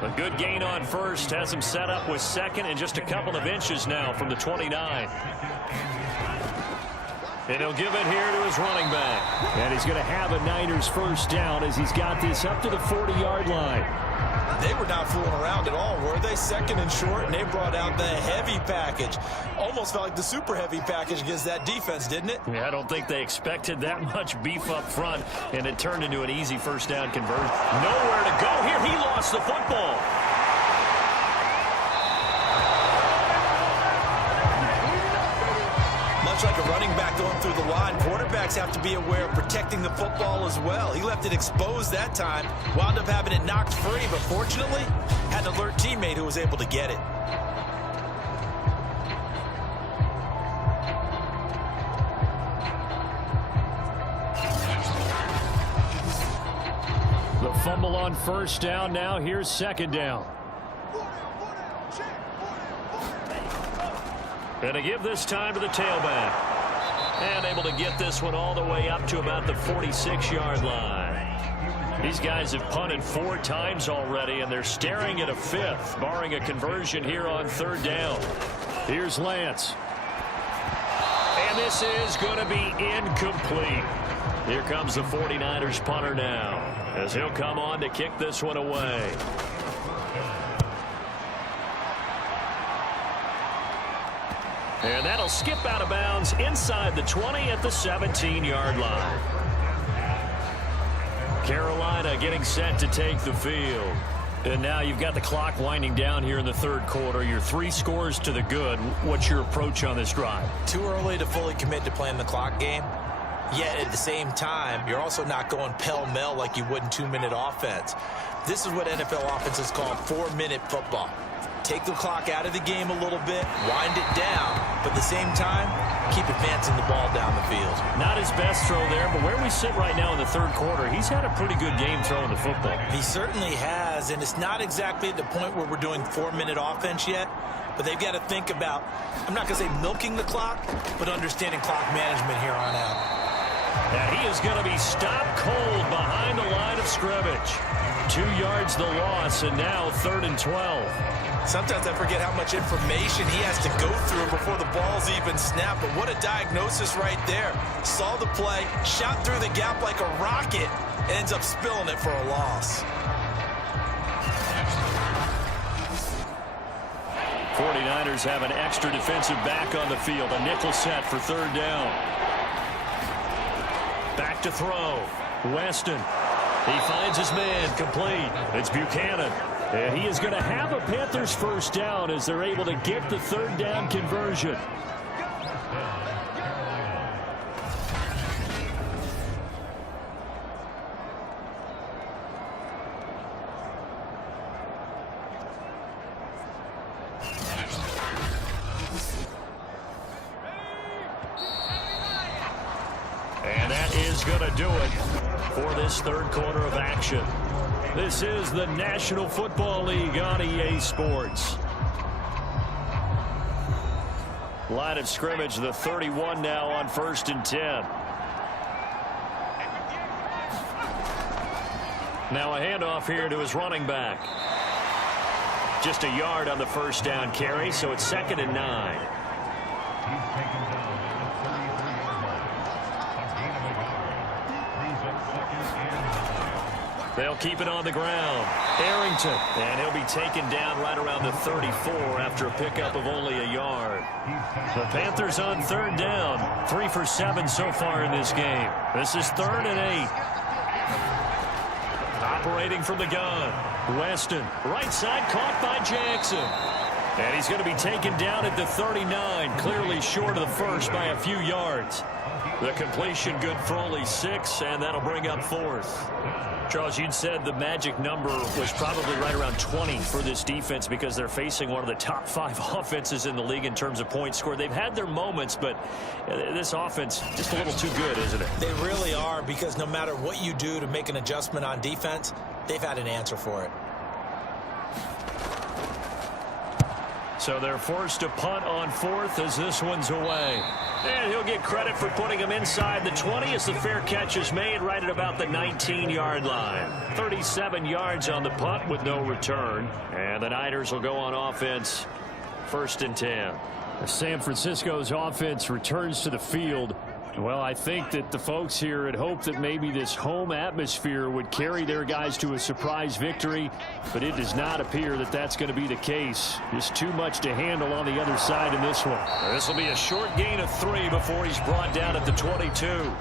A good gain on first has him set up with second and just a couple of inches now from the 29. And he'll give it here to his running back. And he's going to have a Niners first down as he's got this up to the 40-yard line. They were not fooling around at all, were they? Second and short, and they brought out the heavy package. Almost felt like the super heavy package against that defense, didn't it? Yeah, I don't think they expected that much beef up front, and it turned into an easy first down conversion. Nowhere to go here. He lost the football. Much like a running back going through the line, quarterbacks have to be aware of protecting the football as well. He left it exposed that time, wound up having it knocked free, but fortunately, had an alert teammate who was able to get it. The fumble on first down now. Here's second down. And to give this time to the tailback. And able to get this one all the way up to about the 46-yard line. These guys have punted 4 times already, and they're staring at a 5th, barring a conversion here on third down. Here's Lance. And this is going to be incomplete. Here comes the 49ers punter now, as he'll come on to kick this one away. And that'll skip out of bounds inside the 20 at the 17-yard line. Carolina getting set to take the field. And now you've got the clock winding down here in the third quarter. You're 3 scores to the good. What's your approach on this drive? Too early to fully commit to playing the clock game. Yet at the same time, you're also not going pell-mell like you would in 2-minute offense. This is what NFL offenses call 4-minute football. Take the clock out of the game a little bit, wind it down, but at the same time, keep advancing the ball down the field. Not his best throw there, but where we sit right now in the third quarter, he's had a pretty good game throwing the football. He certainly has, and it's not exactly at the point where we're doing 4-minute offense yet, but they've got to think about, I'm not going to say milking the clock, but understanding clock management here on out. And he is going to be stopped cold behind the line of scrimmage. 2 yards the loss, and now 3rd and 12. Sometimes I forget how much information he has to go through before the ball's even snapped, but what a diagnosis right there. Saw the play, shot through the gap like a rocket, and ends up spilling it for a loss. 49ers have an extra defensive back on the field. A nickel set for third down. Back to throw. Weston. He finds his man. Complete. It's Buchanan. And he is going to have a Panthers first down as they're able to get the third down conversion. And that is going to do it for this third quarter of action. This is the National Football League on EA Sports. Line of scrimmage, the 31 now on 1st and 10. Now a handoff here to his running back. Just a yard on the first down carry, so it's 2nd and 9. They'll keep it on the ground. Arrington. And he'll be taken down right around the 34 after a pickup of only a yard. The Panthers on third down. 3 for 7 so far in this game. This is 3rd and 8. Operating from the gun. Weston. Right side caught by Jackson. And he's going to be taken down at the 39. Clearly short of the first by a few yards. The completion good for only 6, and that'll bring up 4th. Charles, you'd said the magic number was probably right around 20 for this defense because they're facing one of the top 5 offenses in the league in terms of points scored. They've had their moments, but this offense just a little too good, isn't it? They really are, because no matter what you do to make an adjustment on defense, they've had an answer for it. So they're forced to punt on 4th as this one's away. And he'll get credit for putting him inside the 20 as the fair catch is made right at about the 19-yard line. 37 yards on the punt with no return. And the Niners will go on offense, 1st and 10. San Francisco's offense returns to the field. Well, I think that the folks here had hoped that maybe this home atmosphere would carry their guys to a surprise victory, but it does not appear that that's going to be the case. Just too much to handle on the other side in this one. This will be a short gain of 3 before he's brought down at the 22.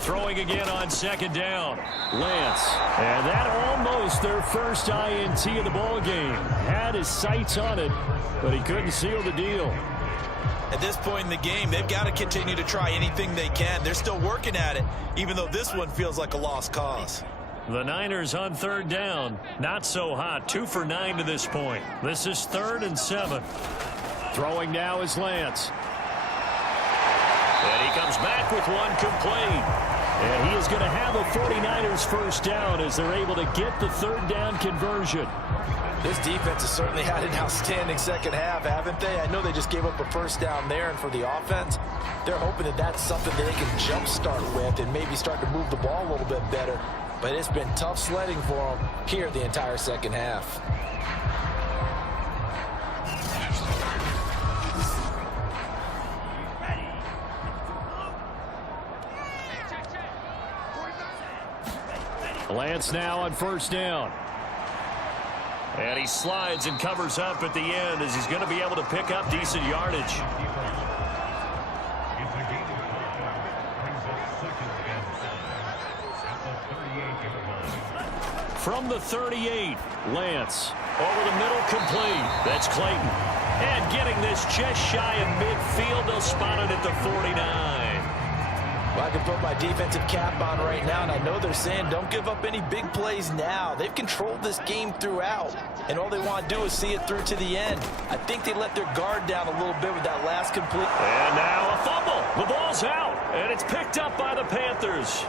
Throwing again on 2nd down. Lance. And that almost their first INT of the ball game. Had his sights on it, but he couldn't seal the deal. At this point in the game, they've got to continue to try anything they can. They're still working at it, even though this one feels like a lost cause. The Niners on 3rd down. Not so hot. 2 for 9 to this point. This is 3rd and 7. Throwing now is Lance. And he comes back with one complete. And he is going to have a 49ers first down as they're able to get the 3rd down conversion. This defense has certainly had an outstanding second half, haven't they? I know they just gave up a first down there, and for the offense, they're hoping that that's something that they can jumpstart with and maybe start to move the ball a little bit better. But it's been tough sledding for them here the entire second half. Lance now on 1st down. And he slides and covers up at the end as he's going to be able to pick up decent yardage. From the 38, Lance over the middle, complete. That's Clayton. And getting this just shy of midfield, they'll spot it at the 49. Well, I can put my defensive cap on right now, and I know they're saying don't give up any big plays now. They've controlled this game throughout, and all they want to do is see it through to the end. I think they let their guard down a little bit with that last complete. And now a fumble. The ball's out, and it's picked up by the Panthers.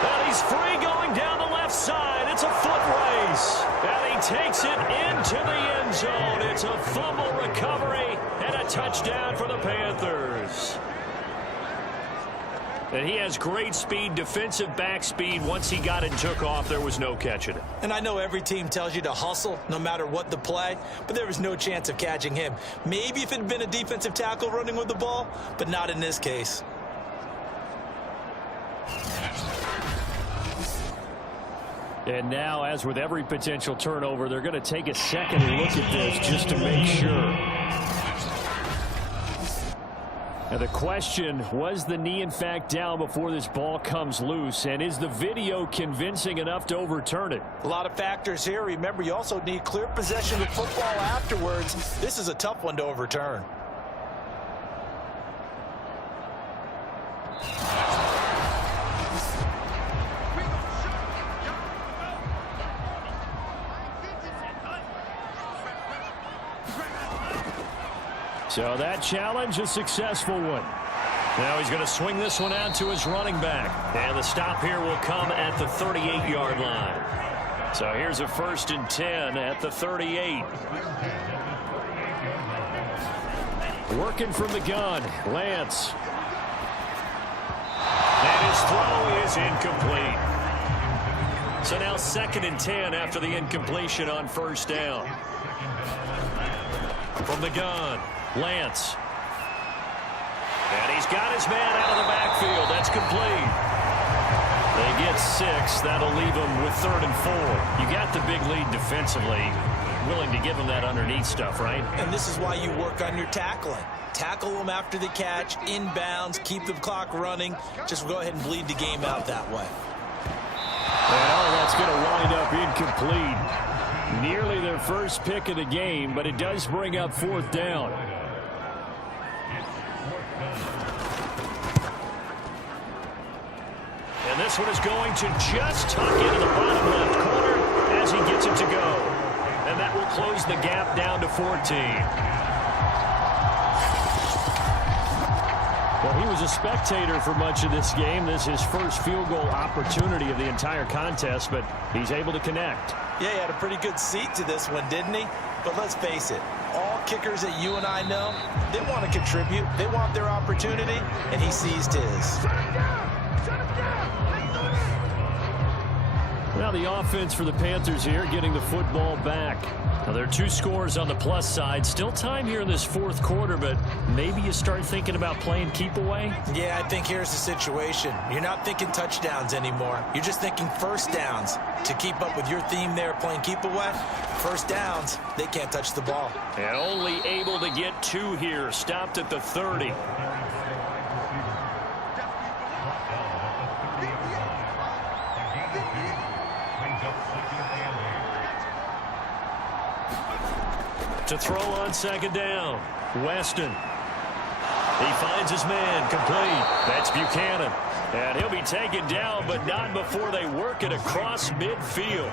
And he's free going down the left side. It's a foot race, and he takes it into the end zone. It's a fumble recovery and a touchdown for the Panthers. And he has great speed, defensive back speed. Once he got it and took off, there was no catching it. And I know every team tells you to hustle no matter what the play, but there was no chance of catching him. Maybe if it had been a defensive tackle running with the ball, but not in this case. And now, as with every potential turnover, they're going to take a second look at this just to make sure. And the question, was the knee in fact down before this ball comes loose? And is the video convincing enough to overturn it? A lot of factors here. Remember, you also need clear possession of football afterwards. This is a tough one to overturn. So that challenge, a successful one. Now he's going to swing this one out to his running back. And the stop here will come at the 38-yard line. So here's a 1st and 10 at the 38. Working from the gun, Lance. And his throw is incomplete. So now 2nd and 10 after the incompletion on 1st down. From the gun, Lance. And he's got his man out of the backfield. That's complete. They get 6. That'll leave them with 3rd and 4. You got the big lead defensively. Willing to give them that underneath stuff, right? And this is why you work on your tackling. Tackle them after the catch, inbounds, keep the clock running. Just go ahead and bleed the game out that way. And all that's going to wind up incomplete. Nearly their first pick of the game, but it does bring up 4th down. And this one is going to just tuck into the bottom left corner as he gets it to go. And that will close the gap down to 14. Well, he was a spectator for much of this game. This is his first field goal opportunity of the entire contest, but he's able to connect. Yeah, he had a pretty good seat to this one, didn't he? But let's face it, all kickers that you and I know, they want to contribute. They want their opportunity, and he seized his. Now the offense for the Panthers here, getting the football back. Now there are 2 scores on the plus side. Still time here in this fourth quarter, but maybe you start thinking about playing keep away? Yeah, I think here's the situation. You're not thinking touchdowns anymore. You're just thinking first downs. To keep up with your theme there, playing keep away, first downs, they can't touch the ball. And only able to get 2 here. Stopped at the 30. To throw on second down, Weston. He finds his man, complete. That's Buchanan. And he'll be taken down, but not before they work it across midfield.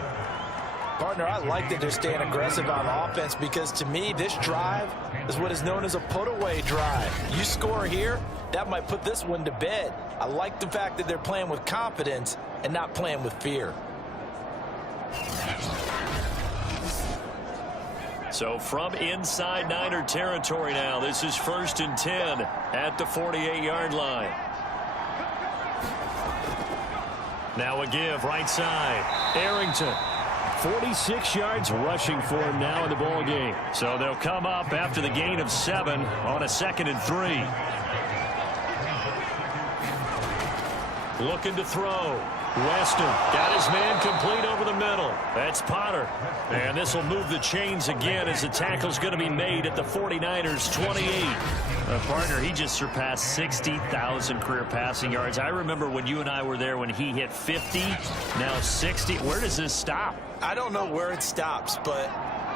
Partner, I like that they're staying aggressive on offense because to me, this drive is what is known as a put-away drive. You score here, that might put this one to bed. I like the fact that they're playing with confidence and not playing with fear. So from inside Niner territory now, this is 1st and 10 at the 48-yard line. Now a give right side. Arrington, 46 yards rushing for him now in the ball game. So they'll come up after the gain of 7 on a 2nd and 3. Looking to throw. Weston got his man complete over the middle. That's Potter. And this will move the chains again as the tackle's going to be made at the 49ers 28. Partner, he just surpassed 60,000 career passing yards. I remember when you and I were there when he hit 50, now 60. Where does this stop? I don't know where it stops, but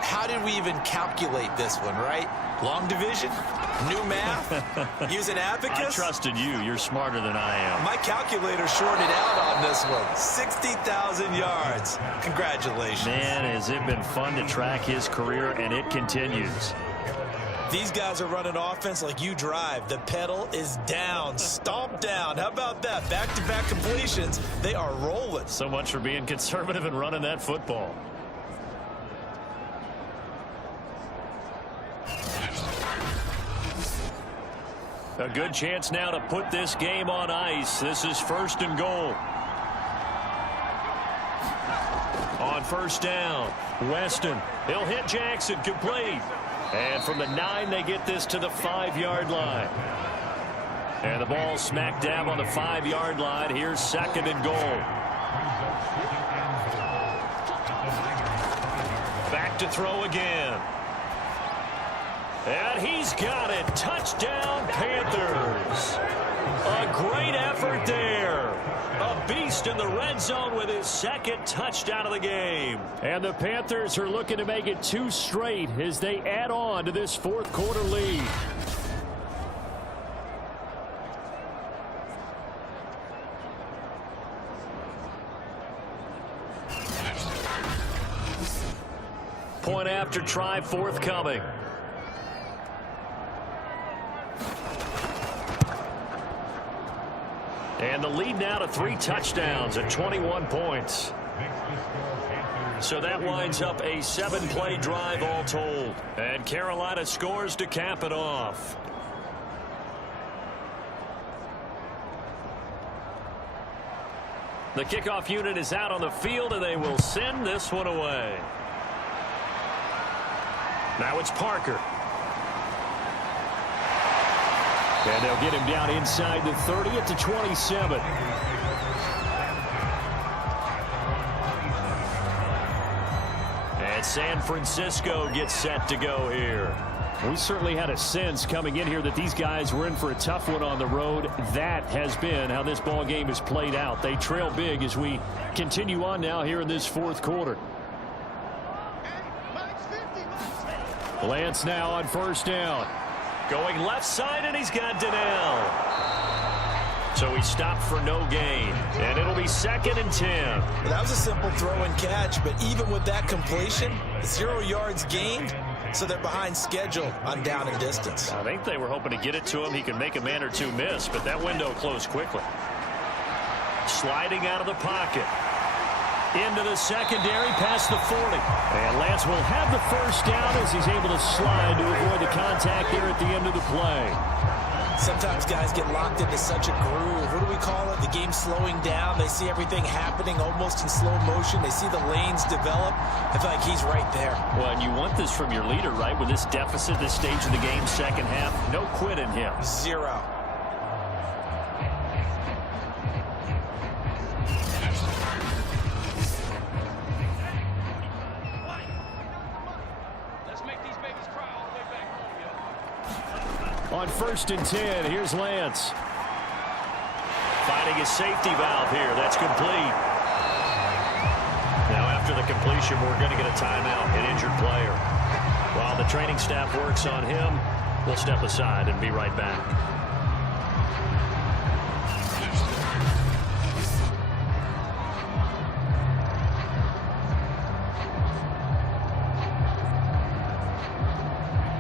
how did we even calculate this one, right? Long division? New math? Using abacus? I trusted you. You're smarter than I am. My calculator shorted out on this one. 60,000 yards. Congratulations. Man, has it been fun to track his career, and it continues. These guys are running offense like you drive. The pedal is down, stomped down. How about that? Back-to-back completions. They are rolling. So much for being conservative and running that football. A good chance now to put this game on ice. This is 1st and goal. On 1st down, Weston. He'll hit Jackson, complete. And from the 9, they get this to the 5-yard line. And the ball smack dab on the 5-yard line. Here's 2nd and goal. Back to throw again. And he's got it. Touchdown, Panthers. A great effort there. A beast in the red zone with his 2nd touchdown of the game. And the Panthers are looking to make it 2 straight as they add on to this 4th quarter lead. Point after try forthcoming. And the lead now to 3 touchdowns at 21 points. So that winds up a 7-play drive all told. And Carolina scores to cap it off. The kickoff unit is out on the field, and they will send this one away. Now it's Parker. And they'll get him down inside the 30 at the 27. And San Francisco gets set to go here. We certainly had a sense coming in here that these guys were in for a tough one on the road. That has been how this ball game has played out. They trail big as we continue on now here in this 4th quarter. Lance now on 1st down. Going left side, and he's got Donnell. So he stopped for no gain, and it'll be 2nd and 10. That was a simple throw and catch, but even with that completion, 0 yards gained, so they're behind schedule on down and distance. I think they were hoping to get it to him. He could make a man or two miss, but that window closed quickly. Sliding out of the pocket. Into the secondary, past the 40. And Lance will have the first down as he's able to slide to avoid the contact there at the end of the play. Sometimes guys get locked into such a groove. What do we call it? The game's slowing down. They see everything happening almost in slow motion. They see the lanes develop. I feel like he's right there. Well, and you want this from your leader, right? With this deficit, this stage of the game, second half, no quit in him. Zero. On 1st and 10, here's Lance. Finding his safety valve here. That's complete. Now after the completion, we're going to get a timeout, an injured player. While the training staff works on him, we'll step aside and be right back.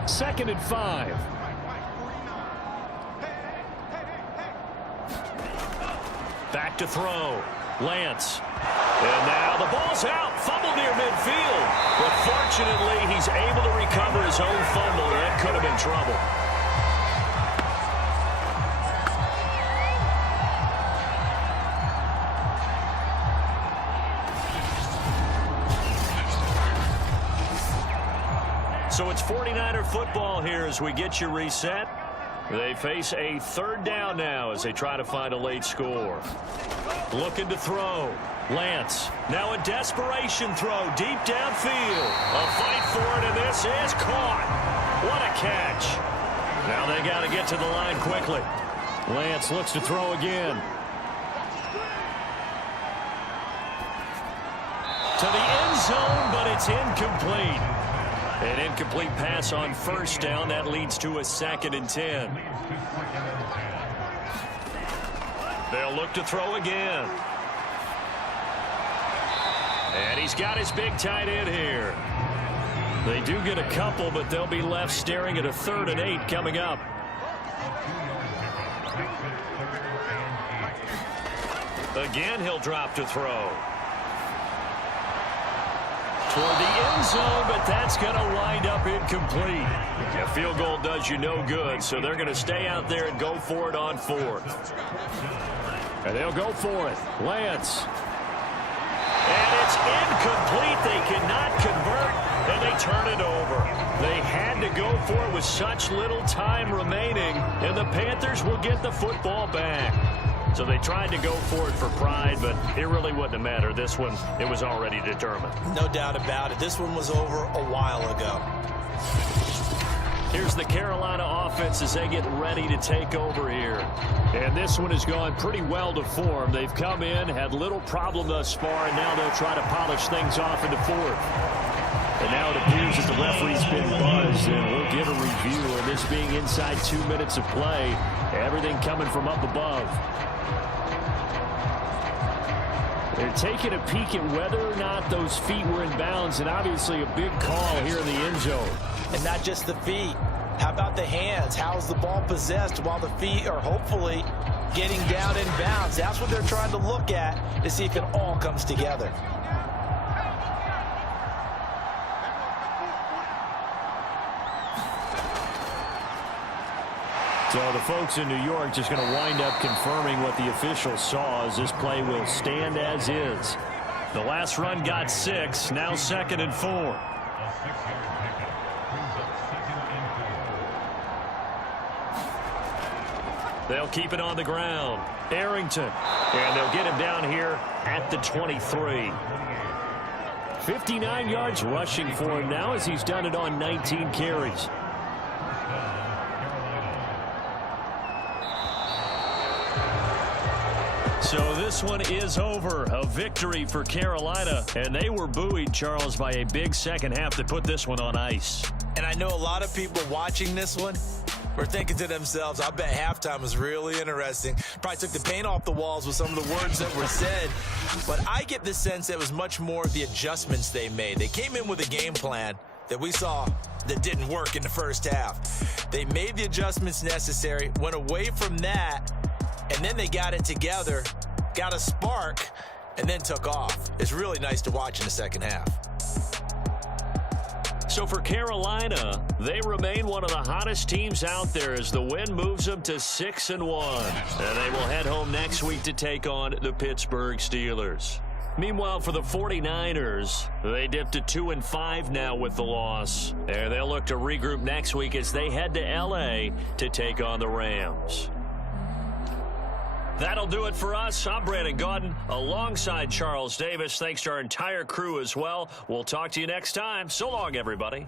Second and 5. Back to throw. Lance. And now the ball's out. Fumble near midfield. But fortunately, he's able to recover his own fumble. That could have been trouble. So it's 49er football here as we get you reset. They face a 3rd down now as they try to find a late score. Looking to throw. Lance. Now a desperation throw deep downfield. A fight for it, and this is caught. What a catch. Now they got to get to the line quickly. Lance looks to throw again. To the end zone, but it's incomplete. An incomplete pass on 1st down. That leads to a 2nd and 10. They'll look to throw again. And he's got his big tight end here. They do get a couple, but they'll be left staring at a 3rd and 8 coming up. Again, he'll drop to throw. Toward the end zone, but that's going to wind up incomplete. A field goal does you no good, so they're going to stay out there and go for it on 4th. And they'll go for it. Lance. And it's incomplete. They cannot convert, and they turn it over. They had to go for it with such little time remaining, and the Panthers will get the football back. So they tried to go for it for pride, but it really wouldn't have mattered. This one, it was already determined. No doubt about it. This one was over a while ago. Here's the Carolina offense as they get ready to take over here. And this one has gone pretty well to form. They've come in, had little problem thus far, and now they'll try to polish things off into 4th. And now it appears that the referee's been buzzed, and we'll get a review. And this being inside 2 minutes of play, everything coming from up above. They're taking a peek at whether or not those feet were in bounds, and obviously a big call here in the end zone. And not just the feet. How about the hands? How's the ball possessed while the feet are hopefully getting down in bounds? That's what they're trying to look at to see if it all comes together. So the folks in New York just going to wind up confirming what the officials saw as this play will stand as is. The last run got 6, now 2nd and 4. They'll keep it on the ground. Arrington. And they'll get him down here at the 23. 59 yards rushing for him now as he's done it on 19 carries. So this one is over. A victory for Carolina. And they were buoyed, Charles, by a big second half that put this one on ice. And I know a lot of people watching this one were thinking to themselves, I bet halftime was really interesting. Probably took the paint off the walls with some of the words that were said. But I get the sense that it was much more of the adjustments they made. They came in with a game plan, that we saw that didn't work in the first half. They made the adjustments necessary, went away from that, and then they got it together, got a spark, and then took off. It's really nice to watch in the second half. So for Carolina, they remain one of the hottest teams out there as the win moves them to 6-1. And they will head home next week to take on the Pittsburgh Steelers. Meanwhile, for the 49ers, they dipped to 2-5 now with the loss. And they'll look to regroup next week as they head to L.A. to take on the Rams. That'll do it for us. I'm Brandon Gaudin alongside Charles Davis. Thanks to our entire crew as well. We'll talk to you next time. So long, everybody.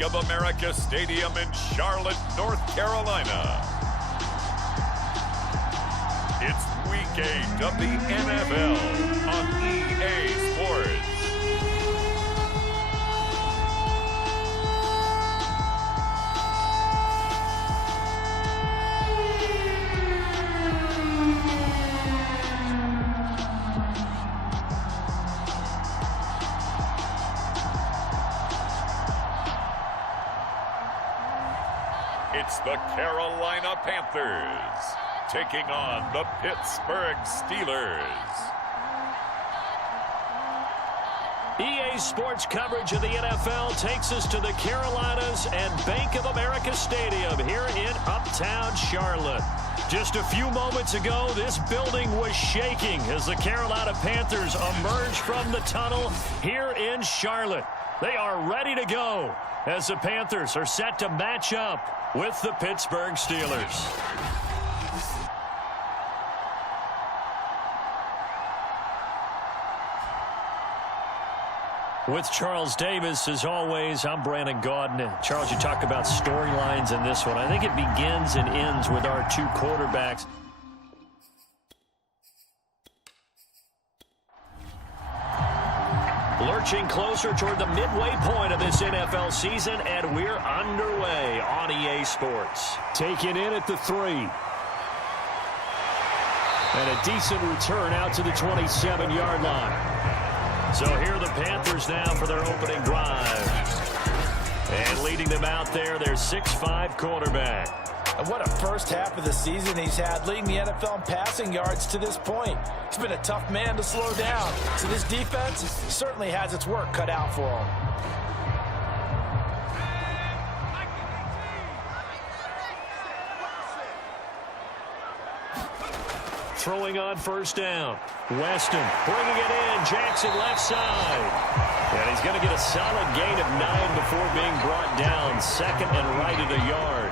of America Stadium in Charlotte, North Carolina. It's Week 8 of the NFL on EA Sports. It's the Carolina Panthers taking on the Pittsburgh Steelers. EA Sports coverage of the NFL takes us to the Carolinas and Bank of America Stadium here in Uptown Charlotte. Just a few moments ago, this building was shaking as the Carolina Panthers emerged from the tunnel here in Charlotte. They are ready to go as the Panthers are set to match up with the Pittsburgh Steelers. With Charles Davis, as always, I'm Brandon Gaudin. Charles, you talk about storylines in this one. I think it begins and ends with our two quarterbacks. Lurching closer toward the midway point of this NFL season, and we're underway on EA Sports. Taken in at the 3. And a decent return out to the 27-yard line. So here are the Panthers now for their opening drive. And leading them out there, their 6'5" quarterback. And what a first half of the season he's had, leading the NFL in passing yards to this point. He's been a tough man to slow down. So this defense certainly has its work cut out for him. Throwing on first down. Weston bringing it in. Jackson left side. And he's going to get a solid gain of 9 before being brought down. Second and right at a yard.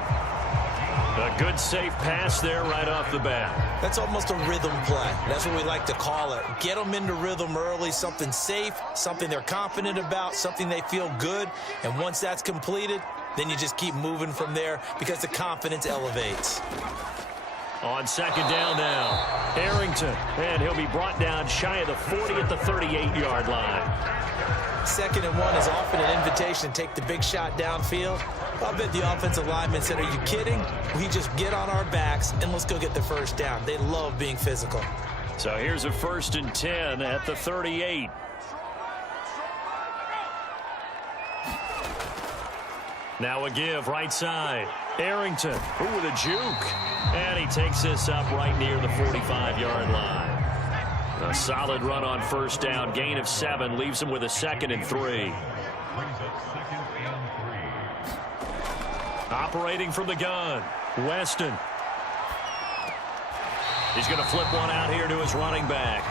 A good safe pass there right off the bat. That's almost a rhythm play. That's what we like to call it. Get them into rhythm early, something safe, something they're confident about, something they feel good. And once that's completed, then you just keep moving from there because the confidence elevates. On second down now, Arrington, and he'll be brought down shy of the 40 at the 38-yard line. 2nd and 1 is often an invitation to take the big shot downfield. I bet the offensive lineman said, are you kidding? We just get on our backs and let's go get the first down. They love being physical. So here's a 1st and 10 at the 38. Now a give right side. Arrington, with a juke. And he takes this up right near the 45-yard line. A solid run on first down. Gain of 7 leaves him with a 2nd and 3. Operating from the gun, Weston. He's going to flip one out here to his running back.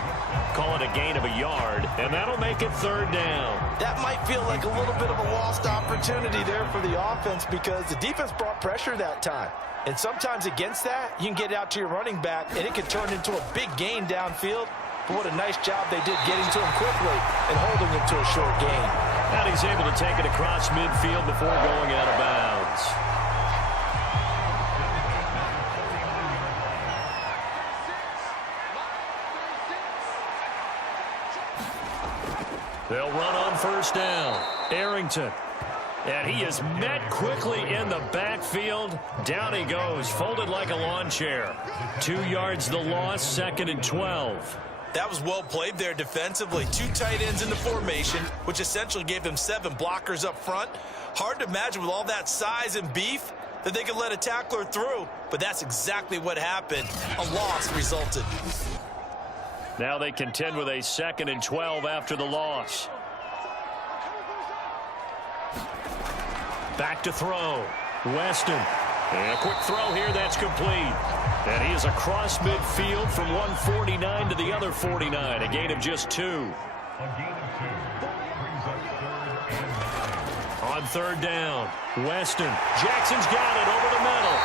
Call it a gain of a yard, and that'll make it 3rd down. That might feel like a little bit of a lost opportunity there for the offense because the defense brought pressure that time. And sometimes against that, you can get out to your running back, and it can turn into a big gain downfield. But what a nice job they did getting to him quickly and holding him to a short gain. And he's able to take it across midfield before going out of bounds. They'll run on first down. Arrington. And he is met quickly in the backfield. Down he goes, folded like a lawn chair. 2 yards the loss, 2nd and 12. That was well played there defensively. 2 tight ends in the formation, which essentially gave them 7 blockers up front. Hard to imagine with all that size and beef that they could let a tackler through. But that's exactly what happened. A loss resulted. Now they contend with a 2nd and 12 after the loss. Back to throw. Weston. And a quick throw here that's complete. And he is across midfield from 149 to the other 49. A gain of just 2. On 3rd down, Weston. Jackson's got it over the middle.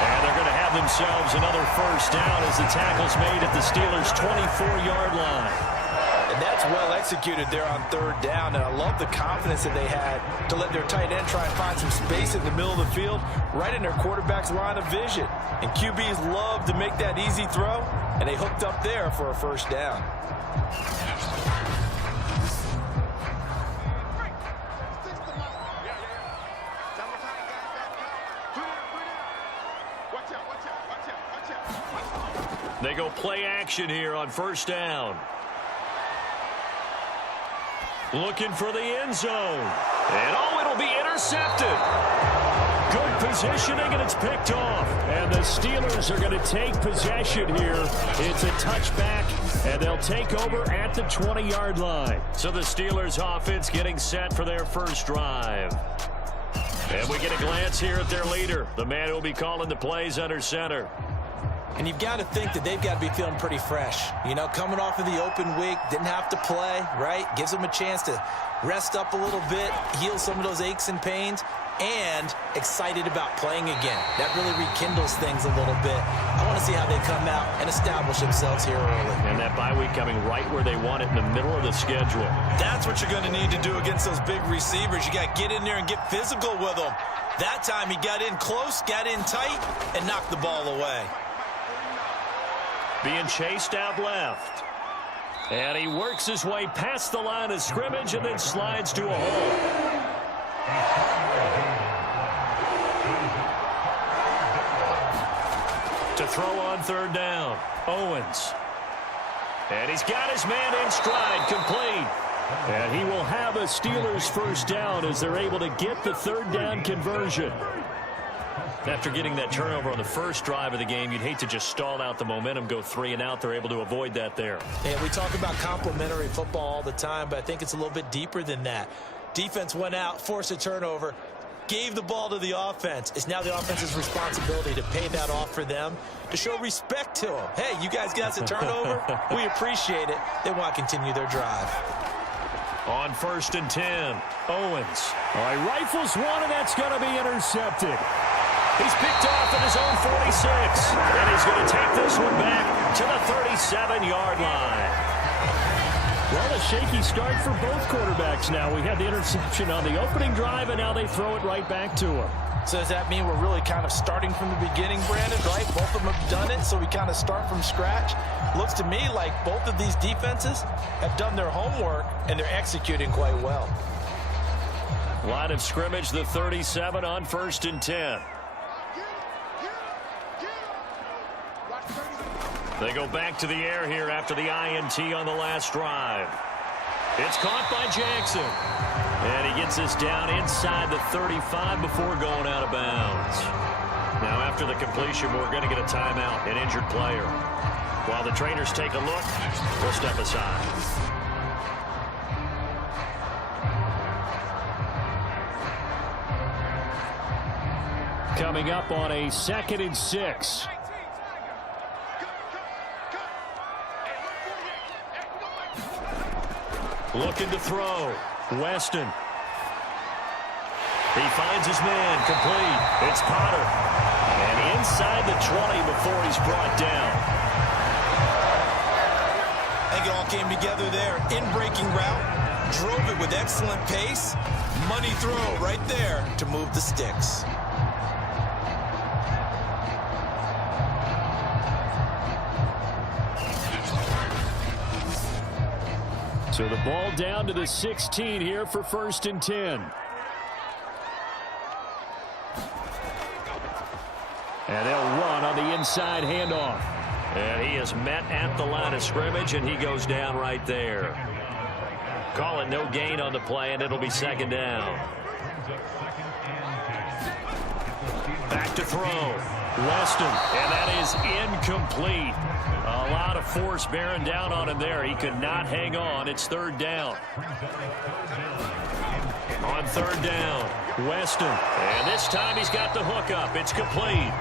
And they're going to have themselves another first down as the tackle's made at the Steelers' 24-yard line. And And that's well executed there on third down. And I love the confidence that they had to let their tight end try and find some space in the middle of the field, right in their quarterback's line of vision. And QBs love to make that easy throw, and they hooked up there for a first down. They go play action here on first down. Looking for the end zone. And it'll be intercepted. Good positioning, and it's picked off. And the Steelers are going to take possession here. It's a touchback, and they'll take over at the 20-yard line. So the Steelers offense getting set for their first drive. And we get a glance here at their leader, the man who will be calling the plays under center. And you've got to think that they've got to be feeling pretty fresh. You know, coming off of the open week, didn't have to play, right? Gives them a chance to rest up a little bit, heal some of those aches and pains, and excited about playing again. That really rekindles things a little bit. I want to see how they come out and establish themselves here early. And that bye week coming right where they want it, in the middle of the schedule. That's what you're going to need to do against those big receivers. You got to get in there and get physical with them. That time he got in close, got in tight, and knocked the ball away. Being chased out left. And he works his way past the line of scrimmage and then slides to a hole. To throw on third down, Owens. And he's got his man in stride, complete. And he will have a Steelers first down as they're able to get the third down conversion. After getting that turnover on the first drive of the game, you'd hate to just stall out the momentum, go 3 and out. They're able to avoid that there. And we talk about complementary football all the time, but I think it's a little bit deeper than that. Defense went out, forced a turnover, gave the ball to the offense. It's now the offense's responsibility to pay that off for them, to show respect to them. Hey, you guys got us a turnover? We appreciate it. They want to continue their drive. On 1st and 10, Owens. All right, rifles one, and that's going to be intercepted. He's picked off at his own 46, and he's going to take this one back to the 37-yard line. Well, a shaky start for both quarterbacks now. We had the interception on the opening drive, and now they throw it right back to him. So does that mean we're really kind of starting from the beginning, Brandon, right? Both of them have done it, so we kind of start from scratch. Looks to me like both of these defenses have done their homework, and they're executing quite well. Line of scrimmage, the 37 on 1st and 10. They go back to the air here after the INT on the last drive. It's caught by Jackson. And he gets this down inside the 35 before going out of bounds. Now after the completion, we're going to get a timeout, an injured player. While the trainers take a look, we'll step aside. Coming up on a 2nd and 6. Looking to throw. Weston. He finds his man, complete. It's Potter. And inside the 20 before he's brought down. I think it all came together there. In-breaking route. Drove it with excellent pace. Money throw right there to move the sticks. So the ball down to the 16 here for 1st and 10. And they'll run on the inside handoff. And he is met at the line of scrimmage, and he goes down right there. Call it no gain on the play, and it'll be 2nd down. Back to throw. Weston, and that is incomplete. A lot of force bearing down on him there. He could not hang on. It's 3rd down. On 3rd down, Weston. And this time he's got the hook up. It's complete.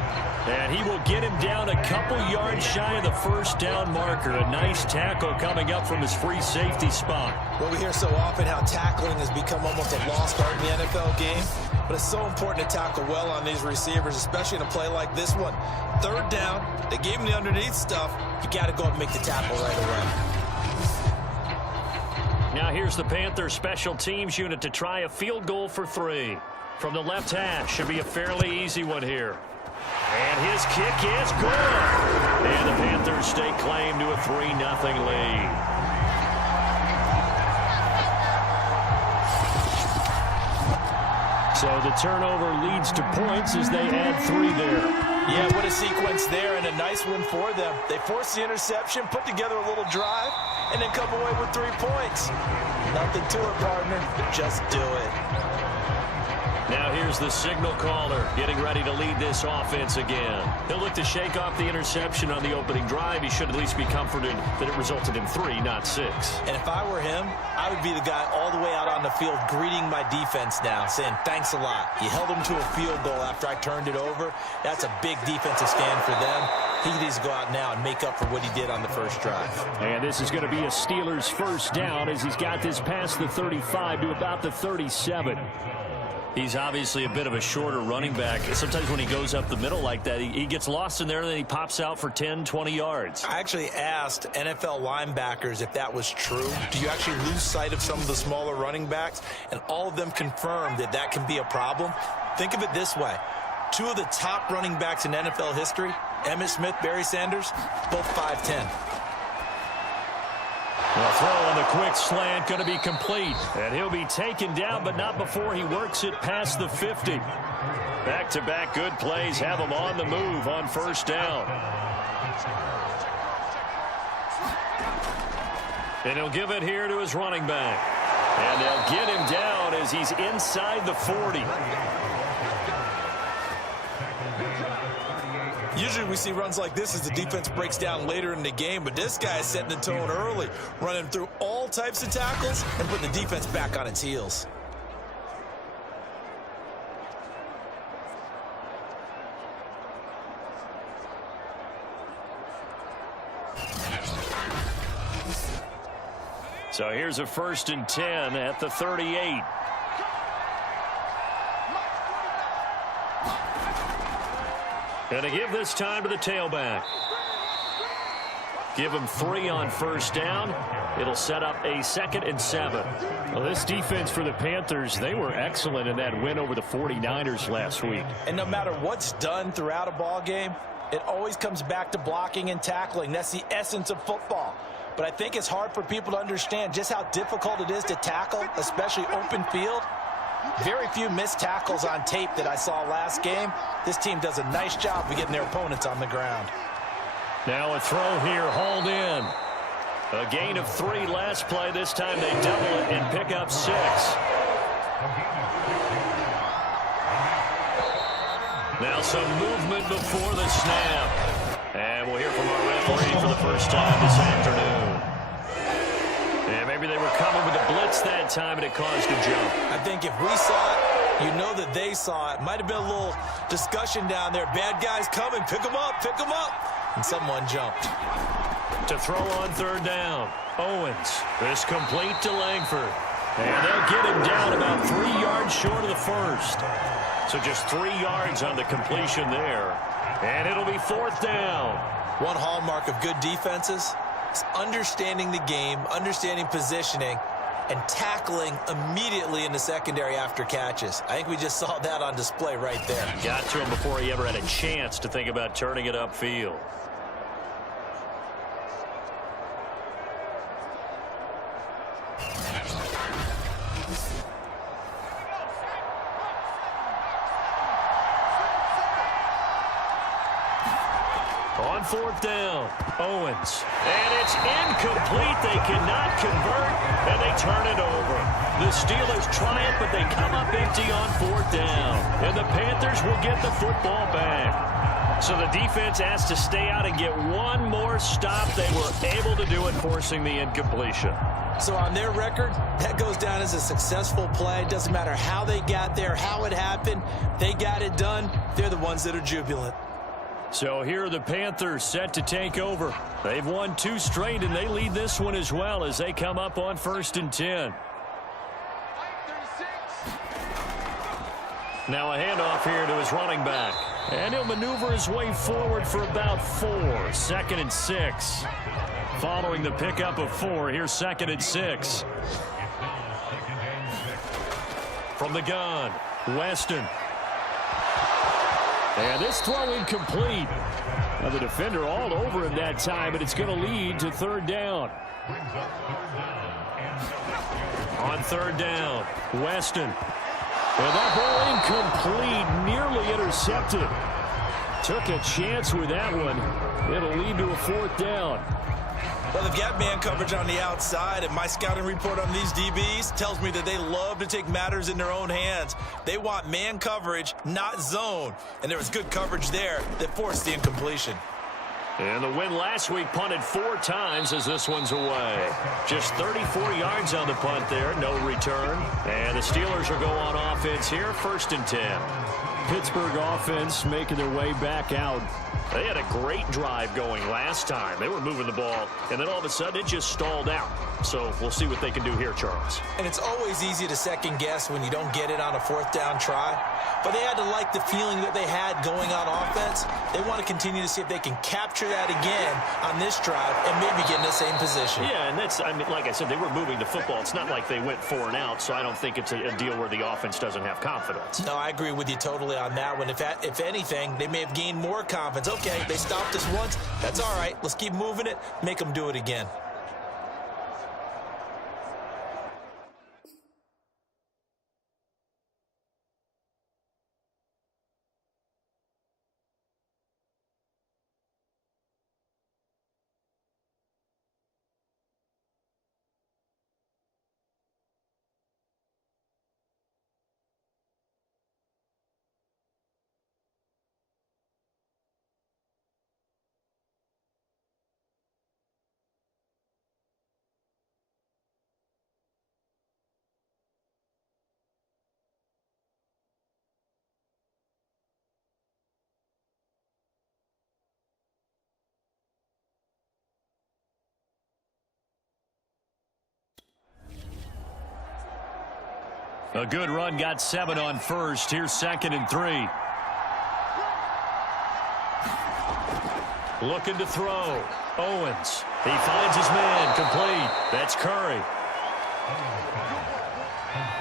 And he will get him down a couple yards shy of the 1st down marker. A nice tackle coming up from his free safety spot. Well, we hear so often how tackling has become almost a lost art in the NFL game. But it's so important to tackle well on these receivers, especially in a play like this one. 3rd down, they gave him the underneath stuff. You got to go up and make the tackle right away. Now here's the Panthers special teams unit to try a field goal for 3. From the left hash, should be a fairly easy one here. And his kick is good. And the Panthers stake claim to a 3-0 lead. So the turnover leads to points as they add 3 there. Yeah, what a sequence there, and a nice one for them. They force the interception, put together a little drive, and then come away with 3 points. Nothing to it, partner. Just do it. Now here's the signal caller getting ready to lead this offense again. He'll look to shake off the interception on the opening drive. He should at least be comforted that it resulted in 3, not 6. And if I were him, I would be the guy all the way out on the field greeting my defense now, saying thanks a lot. You held them to a field goal after I turned it over. That's a big defensive stand for them. He needs to go out now and make up for what he did on the first drive. And this is going to be a Steelers first down as he's got this past the 35 to about the 37. He's obviously a bit of a shorter running back. Sometimes when he goes up the middle like that, he gets lost in there and then he pops out for 10, 20 yards. I actually asked NFL linebackers if that was true. Do you actually lose sight of some of the smaller running backs? And all of them confirmed that that can be a problem. Think of it this way. 2 of the top running backs in NFL history, Emmitt Smith, Barry Sanders, both 5'10". The throw on the quick slant going to be complete. And he'll be taken down, but not before he works it past the 50. Back-to-back good plays have him on the move on first down. And he'll give it here to his running back. And they'll get him down as he's inside the 40. Usually we see runs like this as the defense breaks down later in the game, but this guy is setting the tone early, running through all types of tackles and putting the defense back on its heels. So here's a 1st and 10 at the 38. Going to give this time to the tailback. Give him 3 on first down. It'll set up a 2nd and 7. Well, this defense for the Panthers, they were excellent in that win over the 49ers last week. And no matter what's done throughout a ball game, it always comes back to blocking and tackling. That's the essence of football. But I think it's hard for people to understand just how difficult it is to tackle, especially open field. Very few missed tackles on tape that I saw last game. This team does a nice job of getting their opponents on the ground. Now a throw here, hauled in. A gain of 3 last play. This time they double it and pick up 6. Now some movement before the snap. And we'll hear from our referee for the first time this afternoon. And maybe they were coming with a blitz that time and it caused a jump. I think if we saw it, you know that they saw it. Might have been a little discussion down there. Bad guys coming. Pick them up. Pick them up. And someone jumped. To throw on 3rd down. Owens. This complete to Langford. And they'll get him down about 3 yards short of the 1st. So just 3 yards on the completion there. And it'll be 4th down. One hallmark of good defenses is understanding the game, understanding positioning, and tackling immediately in the secondary after catches. I think we just saw that on display right there. Got to him before he ever had a chance to think about turning it upfield. On 4th down, Owens. And it's incomplete. They cannot convert, and they turn it over. The Steelers triumph, but they come up empty on 4th down. And the Panthers will get the football back. So the defense has to stay out and get one more stop. They were able to do it, forcing the incompletion. So on their record, that goes down as a successful play. Doesn't matter how they got there, how it happened. They got it done. They're the ones that are jubilant. So here are the Panthers set to take over. They've won 2 straight, and they lead this one as well as they come up on 1st and 10. Now a handoff here to his running back. And he'll maneuver his way forward for about 4. 2nd and 6. following the pickup of 4. Here's 2nd and 6. From the gun, Weston. And this throw incomplete. Now the defender all over him that time, but it's going to lead to 3rd down. On 3rd down, Weston. And that ball incomplete, nearly intercepted. Took a chance with that one. It'll lead to a 4th down. Well, they've got man coverage on the outside, and my scouting report on these DBs tells me that they love to take matters in their own hands. They want man coverage, not zone. And there was good coverage there that forced the incompletion. And the win last week punted 4 times as this one's away. Just 34 yards on the punt there, no return. And the Steelers will go on offense here, 1st and 10. Pittsburgh offense making their way back out. They had a great drive going last time. They were moving the ball, and then all of a sudden it just stalled out. So we'll see what they can do here, Charles. And it's always easy to second guess when you don't get it on a 4th down try. But they had to like the feeling that they had going on offense. They want to continue to see if they can capture that again on this drive and maybe get in the same position. Yeah, and that's, I mean, like I said, they were moving the football. It's not like they went 4 and out, so I don't think it's a deal where the offense doesn't have confidence. No, I agree with you totally on that one. If anything, they may have gained more confidence. Okay, they stopped us once. That's all right. Let's keep moving it. Make them do it again. A good run, got 7 on 1st. Here's 2nd and 3. Looking to throw. Owens. He finds his man. Complete. That's Curry.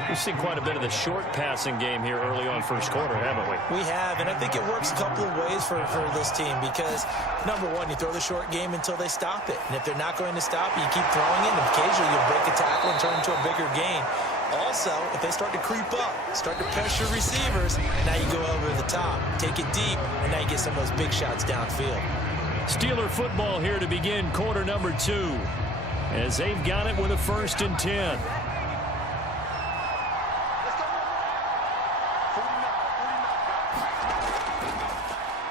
We've seen quite a bit of the short passing game here early on 1st quarter, haven't we? We have, and I think it works a couple of ways for this team because, number one, you throw the short game until they stop it. And if they're not going to stop it, you keep throwing it, and occasionally you'll break a tackle and turn into a bigger gain. Also, if they start to creep up, start to pressure receivers, now you go over the top, take it deep, and now you get some of those big shots downfield. Steeler football here to begin quarter number 2 as they've got it with a 1st and 10.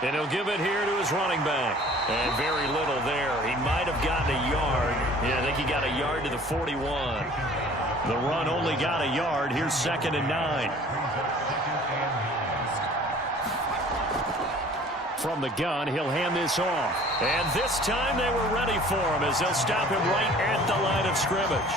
And he'll give it here to his running back. And very little there. He might have gotten a yard. Yeah, I think he got a yard to the 41. The run only got a yard. Here's 2nd and 9. From the gun, he'll hand this off. And this time they were ready for him as they'll stop him right at the line of scrimmage.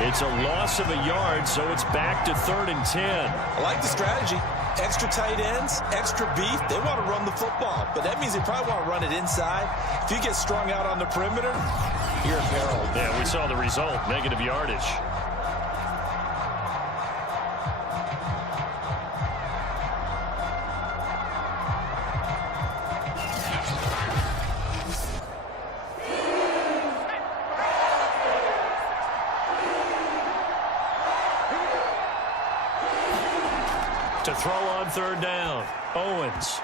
It's a loss of a yard, so it's back to 3rd and 10. I like the strategy. Extra tight ends, extra beef. They want to run the football, but that means they probably want to run it inside. If you get strung out on the perimeter, you're in peril. Yeah, we saw the result, negative yardage. To throw on 3rd down, Owens.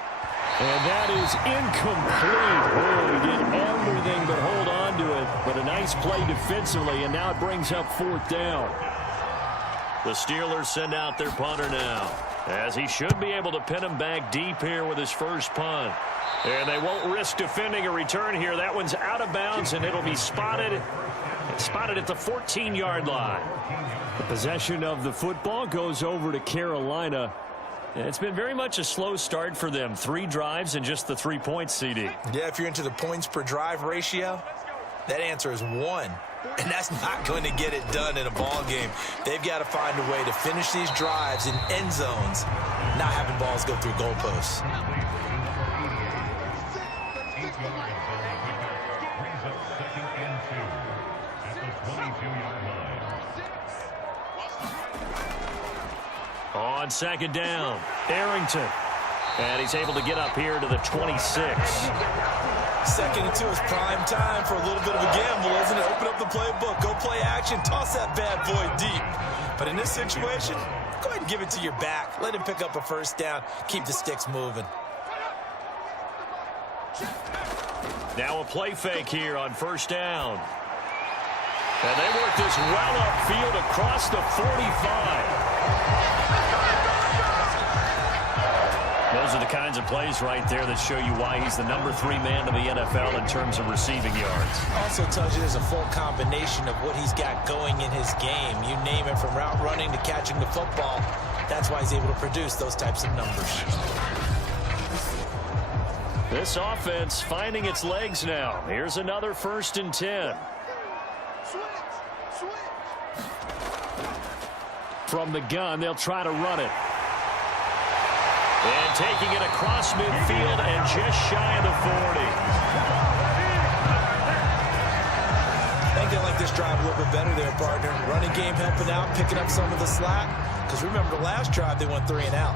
And that is incomplete. Oh, he did everything but hold on to it. But a nice play defensively, and now it brings up 4th down. The Steelers send out their punter now, as he should be able to pin him back deep here with his first punt. And they won't risk defending a return here. That one's out of bounds, and it'll be spotted at the 14-yard line. The possession of the football goes over to Carolina. It's been very much a slow start for them. 3 drives and just the 3 points, CD. Yeah, if you're into the points per drive ratio, that answer is 1. And that's not going to get it done in a ball game. They've got to find a way to finish these drives in end zones, not having balls go through goalposts. brings up 2nd and 2 at the 22-yard line. On 2nd down, Arrington. And he's able to get up here to the 26. 2nd and 2 is prime time for a little bit of a gamble, isn't it? Open up the playbook, go play action, toss that bad boy deep. But in this situation, go ahead and give it to your back. Let him pick up a first down, keep the sticks moving. Now a play fake here on 1st down. And they work this well upfield across the 45. Those are the kinds of plays right there that show you why he's the number 3 man to the NFL in terms of receiving yards. Also tells you there's a full combination of what he's got going in his game. You name it, from route running to catching the football. That's why he's able to produce those types of numbers. This offense finding its legs now. Here's another 1st and 10. From the gun, they'll try to run it. And taking it across midfield and just shy of the 40. I think they like this drive a little bit better there, partner. Running game helping out, picking up some of the slack. Because remember, the last drive, they went 3 and out.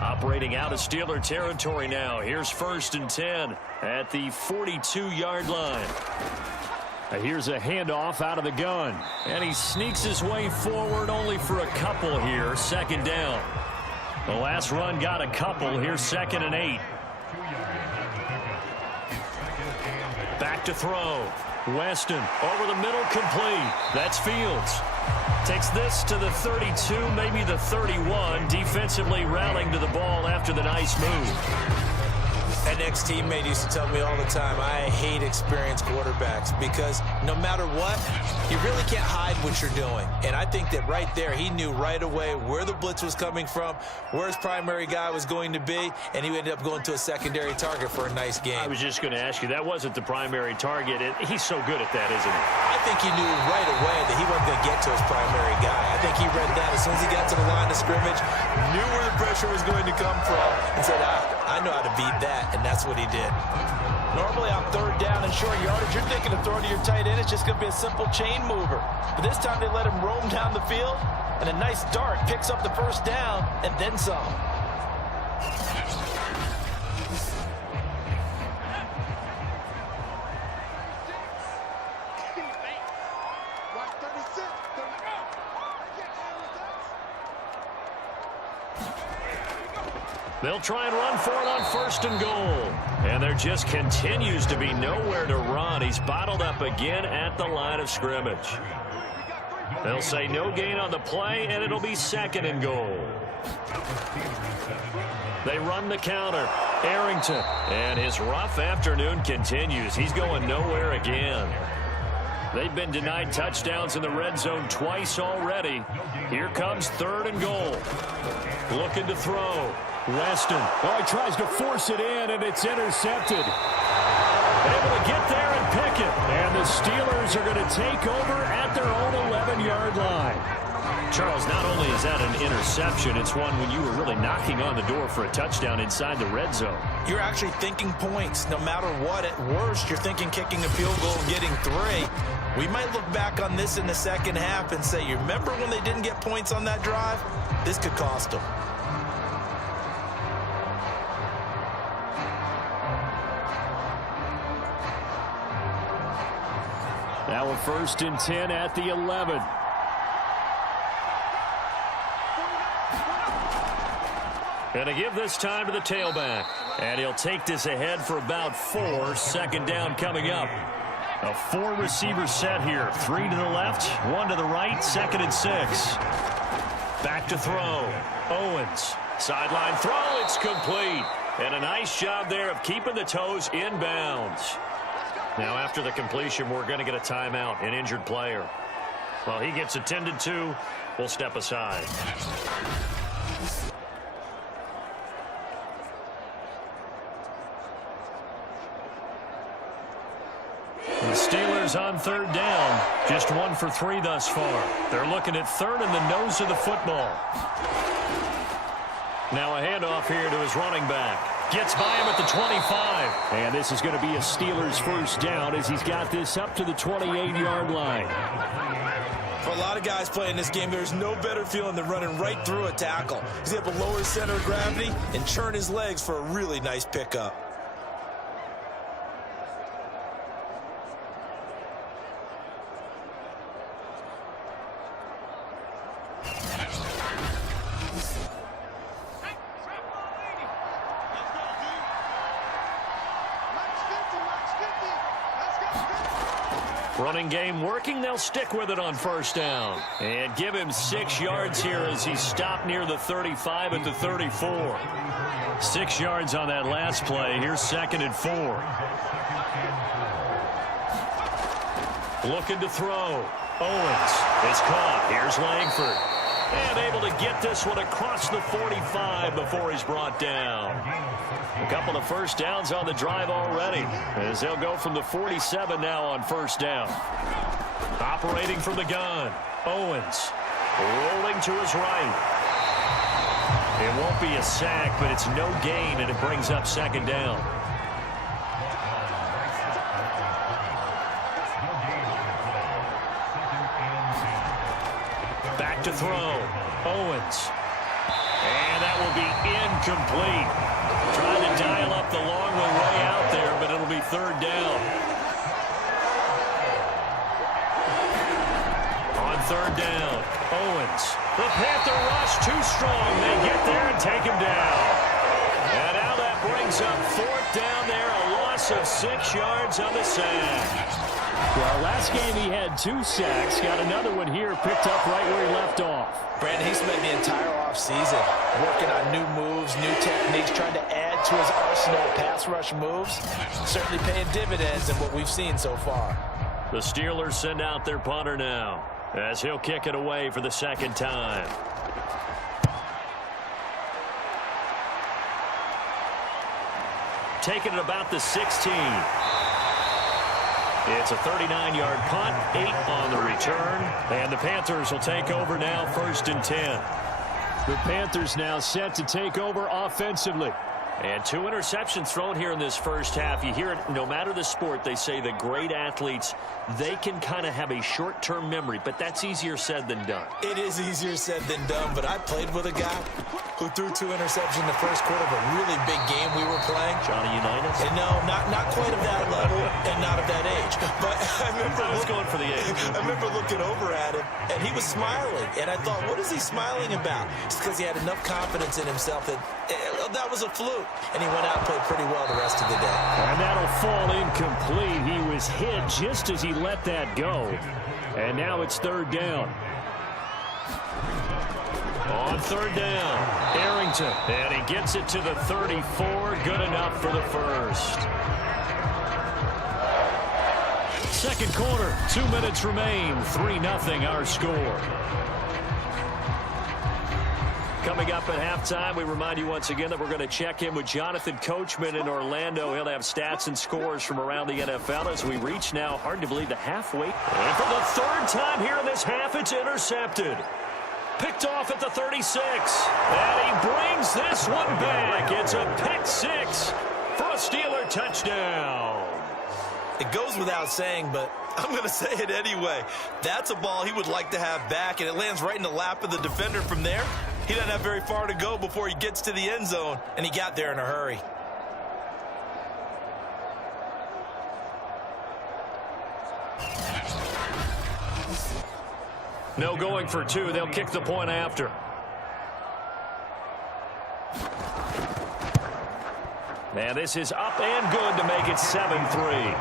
Operating out of Steeler territory now. Here's 1st and 10 at the 42-yard line. Here's a handoff out of the gun. And he sneaks his way forward only for a couple here. 2nd down. The last run got a couple. Here's 2nd and 8. Back to throw. Weston over the middle, complete. That's Fields. Takes this to the 32, maybe the 31, defensively rallying to the ball after the nice move. An ex-teammate used to tell me all the time, I hate experienced quarterbacks because no matter what, you really can't hide what you're doing. And I think that right there, he knew right away where the blitz was coming from, where his primary guy was going to be, and he ended up going to a secondary target for a nice game. I was just going to ask you, that wasn't the primary target. He's so good at that, isn't he? I think he knew right away that he wasn't going to get to his primary guy. I think he read that as soon as he got to the line of scrimmage, knew where the pressure was going to come from, and said, I know how to beat that, and that's what he did. Normally on 3rd down and short yardage, you're thinking of throwing to your tight end. It's just going to be a simple chain mover. But this time they let him roam down the field, and a nice dart picks up the 1st down, and then some. They'll try and run for it on 1st and goal. And there just continues to be nowhere to run. He's bottled up again at the line of scrimmage. They'll say no gain on the play, and it'll be 2nd and goal. They run the counter. Arrington. And his rough afternoon continues. He's going nowhere again. They've been denied touchdowns in the red zone twice already. Here comes 3rd and goal. Looking to throw. Weston. Oh, he tries to force it in, and it's intercepted. Able to get there and pick it. And the Steelers are going to take over at their own 11-yard line. Charles, not only is that an interception, it's one when you were really knocking on the door for a touchdown inside the red zone. You're actually thinking points. No matter what, at worst, you're thinking kicking a field goal and getting 3. We might look back on this in the second half and say, you remember when they didn't get points on that drive? This could cost them. Now a 1st and 10 at the 11. Going to give this time to the tailback. And he'll take this ahead for about 4. 2nd down coming up. A 4-receiver set here. 3 to the left, 1 to the right, 2nd and 6. Back to throw. Owens. Sideline throw. It's complete. And a nice job there of keeping the toes inbounds. Now, after the completion, we're going to get a timeout, an injured player. While he gets attended to, we'll step aside. The Steelers Steelers on third down. Just 1 for 3 thus far. They're looking at third in the nose of the football. Now a handoff here to his running back. Gets by him at the 25. And this is going to be a Steelers first down as he's got this up to the 28-yard line. For a lot of guys playing this game, there's no better feeling than running right through a tackle. He's able to lower his center of gravity and churn his legs for a really nice pickup. Running game working. They'll stick with it on first down. And give him 6 yards here as he stopped near the 35 at the 34. 6 yards on that last play. Here's 2nd and 4. Looking to throw. Owens is caught. Here's Langford. And able to get this one across the 45 before he's brought down. A couple of first downs on the drive already, as they'll go from the 47 now on first down. Operating from the gun, Owens rolling to his right. It won't be a sack, but it's no gain, and it brings up 2nd down. Back to throw, Owens. And that will be incomplete. Trying to dial up the long way out there, but it'll be 3rd down. On 3rd down, Owens. The Panther rush too strong. They get there and take him down. And now that brings up 4th down there, a loss of 6 yards on the sack. Well, last game he had 2 sacks. Got another one here, picked up right where he left off. Brandon, he spent the entire offseason working on new moves, new techniques, trying to add to his arsenal of pass rush moves. Certainly paying dividends in what we've seen so far. The Steelers send out their punter now, as he'll kick it away for the 2nd time. Taking it about the 16. It's a 39-yard punt, 8 on the return, and the Panthers will take over now, 1st and 10. The Panthers now set to take over offensively. And 2 interceptions thrown here in this first half. You hear it, no matter the sport, they say the great athletes, they can kind of have a short-term memory, but that's easier said than done. It is easier said than done, but I played with a guy who threw 2 interceptions in the first quarter of a really big game we were playing. Johnny Unitas? And no, not quite of that level and not of that age. But I was going for the age. I remember looking over at him, and he was smiling. And I thought, what is he smiling about? It's because he had enough confidence in himself that was a fluke. And he went out and played pretty well the rest of the day. And that'll fall incomplete. He was hit just as he let that go. And now it's 3rd down. On 3rd down, Arrington. And he gets it to the 34. Good enough for the first. 2nd quarter, 2 minutes remain. 3-0 our score. Coming up at halftime, we remind you once again that we're going to check in with Jonathan Coachman in Orlando. He'll have stats and scores from around the NFL as we reach now, hard to believe, the halfway. And for the 3rd time here in this half, it's intercepted. Picked off at the 36. And he brings this one back. It's a pick 6 for a Steeler touchdown. It goes without saying, but I'm going to say it anyway. That's a ball he would like to have back, and it lands right in the lap of the defender from there. He doesn't have very far to go before he gets to the end zone, and he got there in a hurry. No going for 2. They'll kick the point after. And this is up and good to make it 7-3.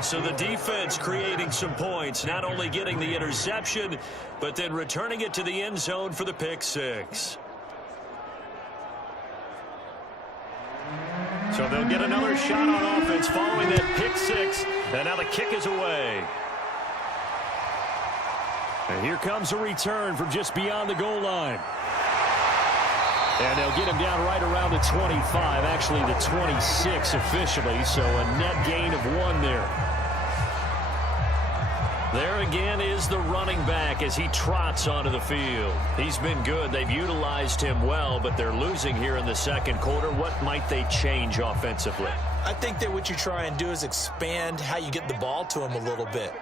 So the defense creating some points, not only getting the interception, but then returning it to the end zone for the pick 6. So they'll get another shot on offense following that pick 6. And now the kick is away. And here comes a return from just beyond the goal line. And they'll get him down right around the 25, actually the 26 officially, so a net gain of 1 there. There again is the running back as he trots onto the field. He's been good. They've utilized him well, but they're losing here in the second quarter. What might they change offensively? I think that what you try and do is expand how you get the ball to him a little bit.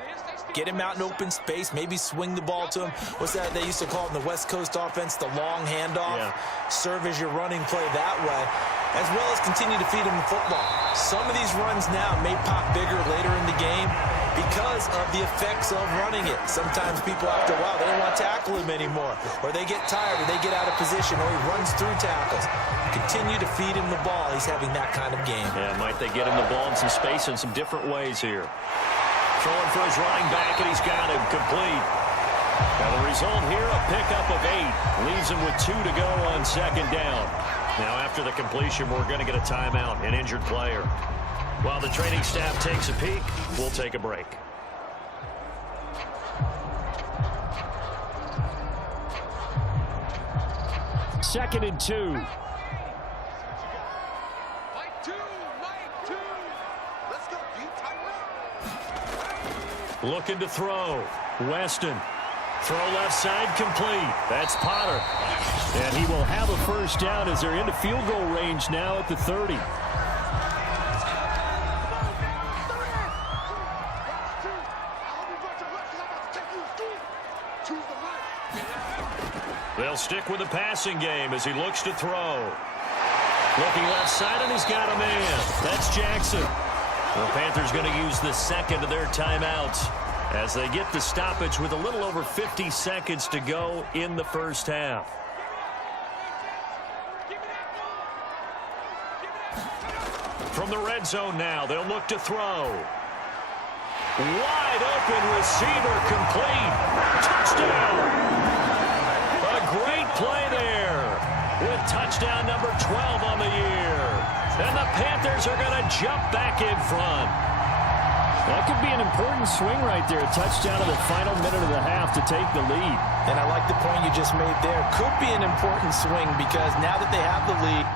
Get him out in open space, maybe swing the ball to him. What's that they used to call in the West Coast offense, the long handoff? Yeah. Serve as your running play that way, as well as continue to feed him the football. Some of these runs now may pop bigger later in the game because of the effects of running it. Sometimes people, after a while, they don't want to tackle him anymore, or they get tired, or they get out of position, or he runs through tackles. Continue to feed him the ball. He's having that kind of game. Yeah, might they get him the ball in some space in some different ways here. Throwing for his running back, and he's got him complete. Now the result here, a pickup of 8. Leaves him with 2 to go on second down. Now after the completion, we're going to get a timeout, an injured player. While the training staff takes a peek, we'll take a break. Second and 2. Looking to throw. Weston. Throw left side complete. That's Potter. And he will have a first down as they're into field goal range now at the 30. They'll stick with the passing game as he looks to throw. Looking left side, and he's got a man. That's Jackson. The Panthers going to use the second of their timeouts as they get the stoppage with a little over 50 seconds to go in the first half. From the red zone now, they'll look to throw. Wide open receiver complete. Touchdown! A great play there with touchdown number 12 on the year. And the Panthers are going to jump back in front. That could be an important swing right there. A touchdown in the final minute of the half to take the lead. And I like the point you just made there. Could be an important swing because now that they have the lead,